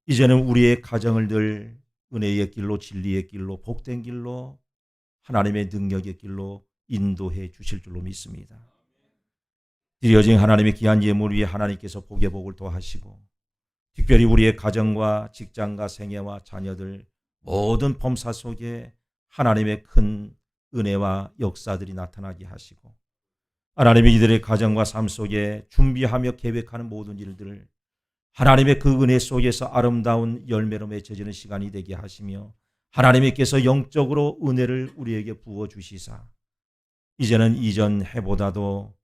이제는 우리의 가정을 늘 은혜의 길로 진리의 길로 복된 길로 하나님의 능력의 길로 인도해 주실 줄로 믿습니다. 드려진 하나님의 귀한 예물 위에 하나님께서 복의 복을 더하시고 특별히 우리의 가정과 직장과 생애와 자녀들 모든 범사 속에 하나님의 큰 은혜와 역사들이 나타나게 하시고 하나님의 이들의 가정과 삶 속에 준비하며 계획하는 모든 일들을 하나님의 그 은혜 속에서 아름다운 열매로 맺혀지는 시간이 되게 하시며 하나님께서 영적으로 은혜를 우리에게 부어주시사 이제는 이전 해보다도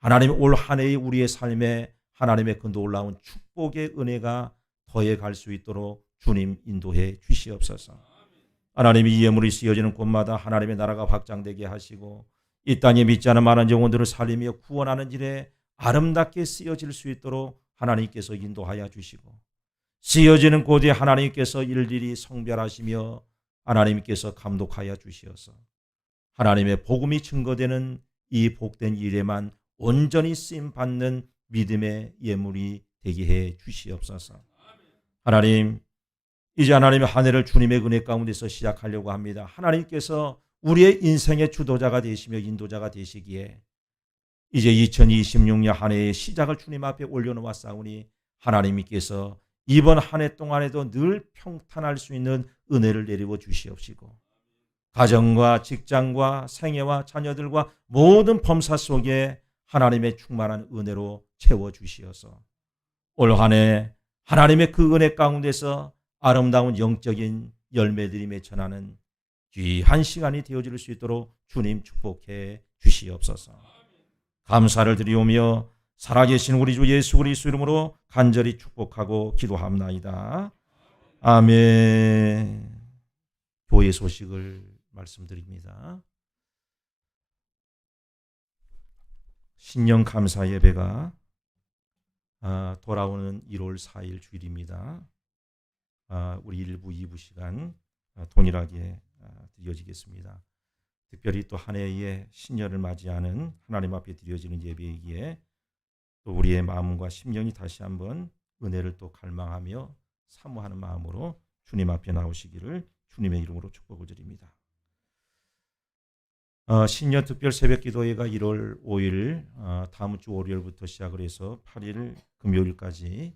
하나님 올 한 해의 우리의 삶에 하나님의 그 놀라운 축복의 은혜가 더해갈 수 있도록 주님 인도해 주시옵소서. 하나님이 이 예물이 쓰여지는 곳마다 하나님의 나라가 확장되게 하시고 이 땅에 믿지 않은 많은 영혼들을 살리며 구원하는 일에 아름답게 쓰여질 수 있도록 하나님께서 인도하여 주시고 쓰여지는 곳에 하나님께서 일일이 성별하시며 하나님께서 감독하여 주시어서 하나님의 복음이 증거되는 이 복된 일에만 온전히 쓰임받는 믿음의 예물이 되게 해 주시옵소서. 하나님, 이제 하나님의 한 해를 주님의 은혜 가운데서 시작하려고 합니다. 하나님께서 우리의 인생의 주도자가 되시며 인도자가 되시기에 이제 2026년 한 해의 시작을 주님 앞에 올려놓았사오니 하나님께서 이번 한 해 동안에도 늘 평탄할 수 있는 은혜를 내리워 주시옵시고 가정과 직장과 생애와 자녀들과 모든 범사 속에 하나님의 충만한 은혜로 채워주시어서 올 한 해 하나님의 그 은혜 가운데서 아름다운 영적인 열매들이 맺혀나는 귀한 시간이 되어질 수 있도록 주님 축복해 주시옵소서. 감사를 드리오며 살아계신 우리 주 예수 그리스도 이름으로 간절히 축복하고 기도합나이다. 아멘. 교회 소식을 말씀드립니다. 신년 감사 예배가 돌아오는 1월 4일 주일입니다. 우리 1부, 2부 시간 동일하게 드려지겠습니다. 특별히 또 한 해의 신년을 맞이하는 하나님 앞에 드려지는 예배이기에 또 우리의 마음과 심령이 다시 한번 은혜를 또 갈망하며 사모하는 마음으로 주님 앞에 나오시기를 주님의 이름으로 축복을 드립니다. 신년 특별 새벽 기도회가 1월 5일 다음 주 월요일부터 시작을 해서 8일 금요일까지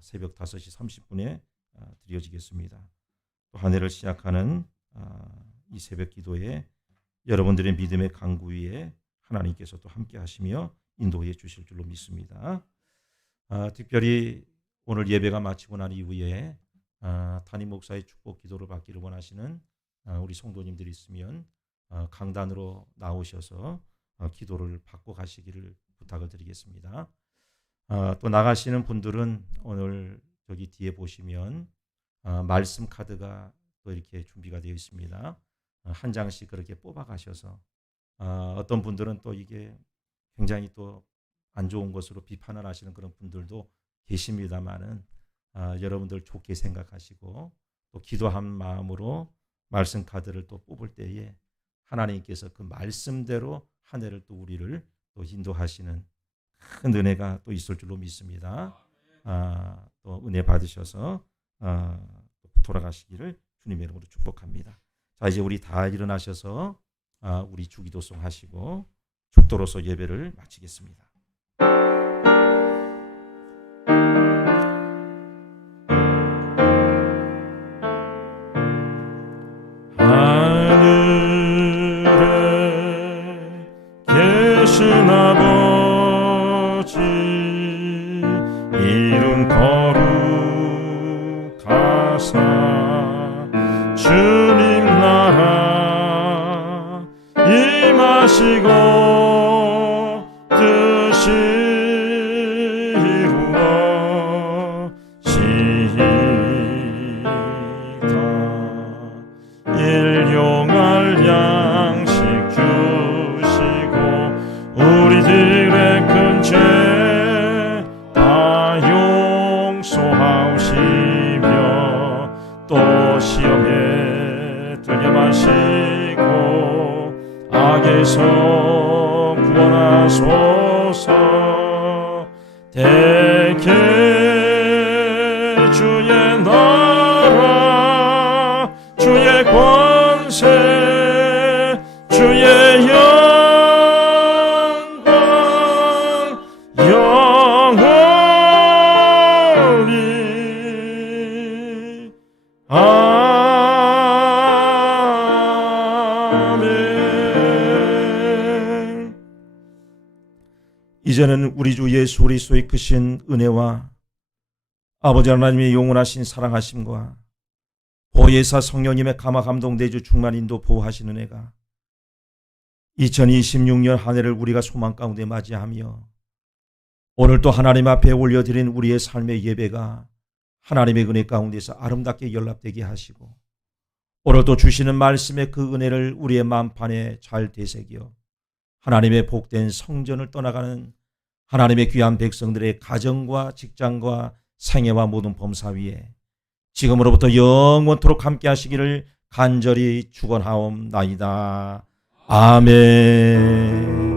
새벽 5시 30분에 드려지겠습니다. 또 한 해를 시작하는 이 새벽 기도에 여러분들의 믿음의 강구 위에 하나님께서 또 함께 하시며 인도해 주실 줄로 믿습니다. 특별히 오늘 예배가 마치고 난 이후에 담임 목사의 축복 기도를 받기를 원하시는 우리 성도님들이 있으면 강단으로 나오셔서 기도를 받고 가시기를 부탁을 드리겠습니다. 또 나가시는 분들은 오늘 저기 뒤에 보시면 말씀 카드가 또 이렇게 준비가 되어 있습니다. 한 장씩 그렇게 뽑아 가셔서 어떤 분들은 또 이게 굉장히 또 안 좋은 것으로 비판을 하시는 그런 분들도 계십니다만은 여러분들 좋게 생각하시고 또 기도한 마음으로 말씀 카드를 또 뽑을 때에 하나님께서 그 말씀대로 한 해를 또 우리를 또 인도하시는 큰 은혜가 또 있을 줄로 믿습니다. 또 은혜 받으셔서 돌아가시기를 주님의 이름으로 축복합니다. 자, 이제 우리 다 일어나셔서 우리 주기도송 하시고 축도로서 예배를 마치겠습니다. 하늘에 계신 아버지 이름 거룩하사 주님 나라 임하시고 뜻이 이루어지이다. 일용할 양식 주시고 우리들의 큰 죄 다 용서하시며 또 시험에 들게 마시고 악에서 구원하소서. 대개 주의 나라 주의 권세 주의 영광 영원히 아멘. 이제는 우리 주 예수 그리스도의 크신 은혜와 아버지 하나님의 영원하신 사랑하심과 보혜사 성령님의 감화 감동 내주 충만 인도 보호하시는 은혜가 2026년 한 해를 우리가 소망 가운데 맞이하며 오늘 또 하나님 앞에 올려드린 우리의 삶의 예배가 하나님의 은혜 가운데서 아름답게 연락되게 하시고 오늘 또 주시는 말씀의 그 은혜를 우리의 마음판에 잘 되새겨 하나님의 복된 성전을 떠나가는 하나님의 귀한 백성들의 가정과 직장과 생애와 모든 범사 위에 지금으로부터 영원토록 함께 하시기를 간절히 축원하옵나이다. 아멘.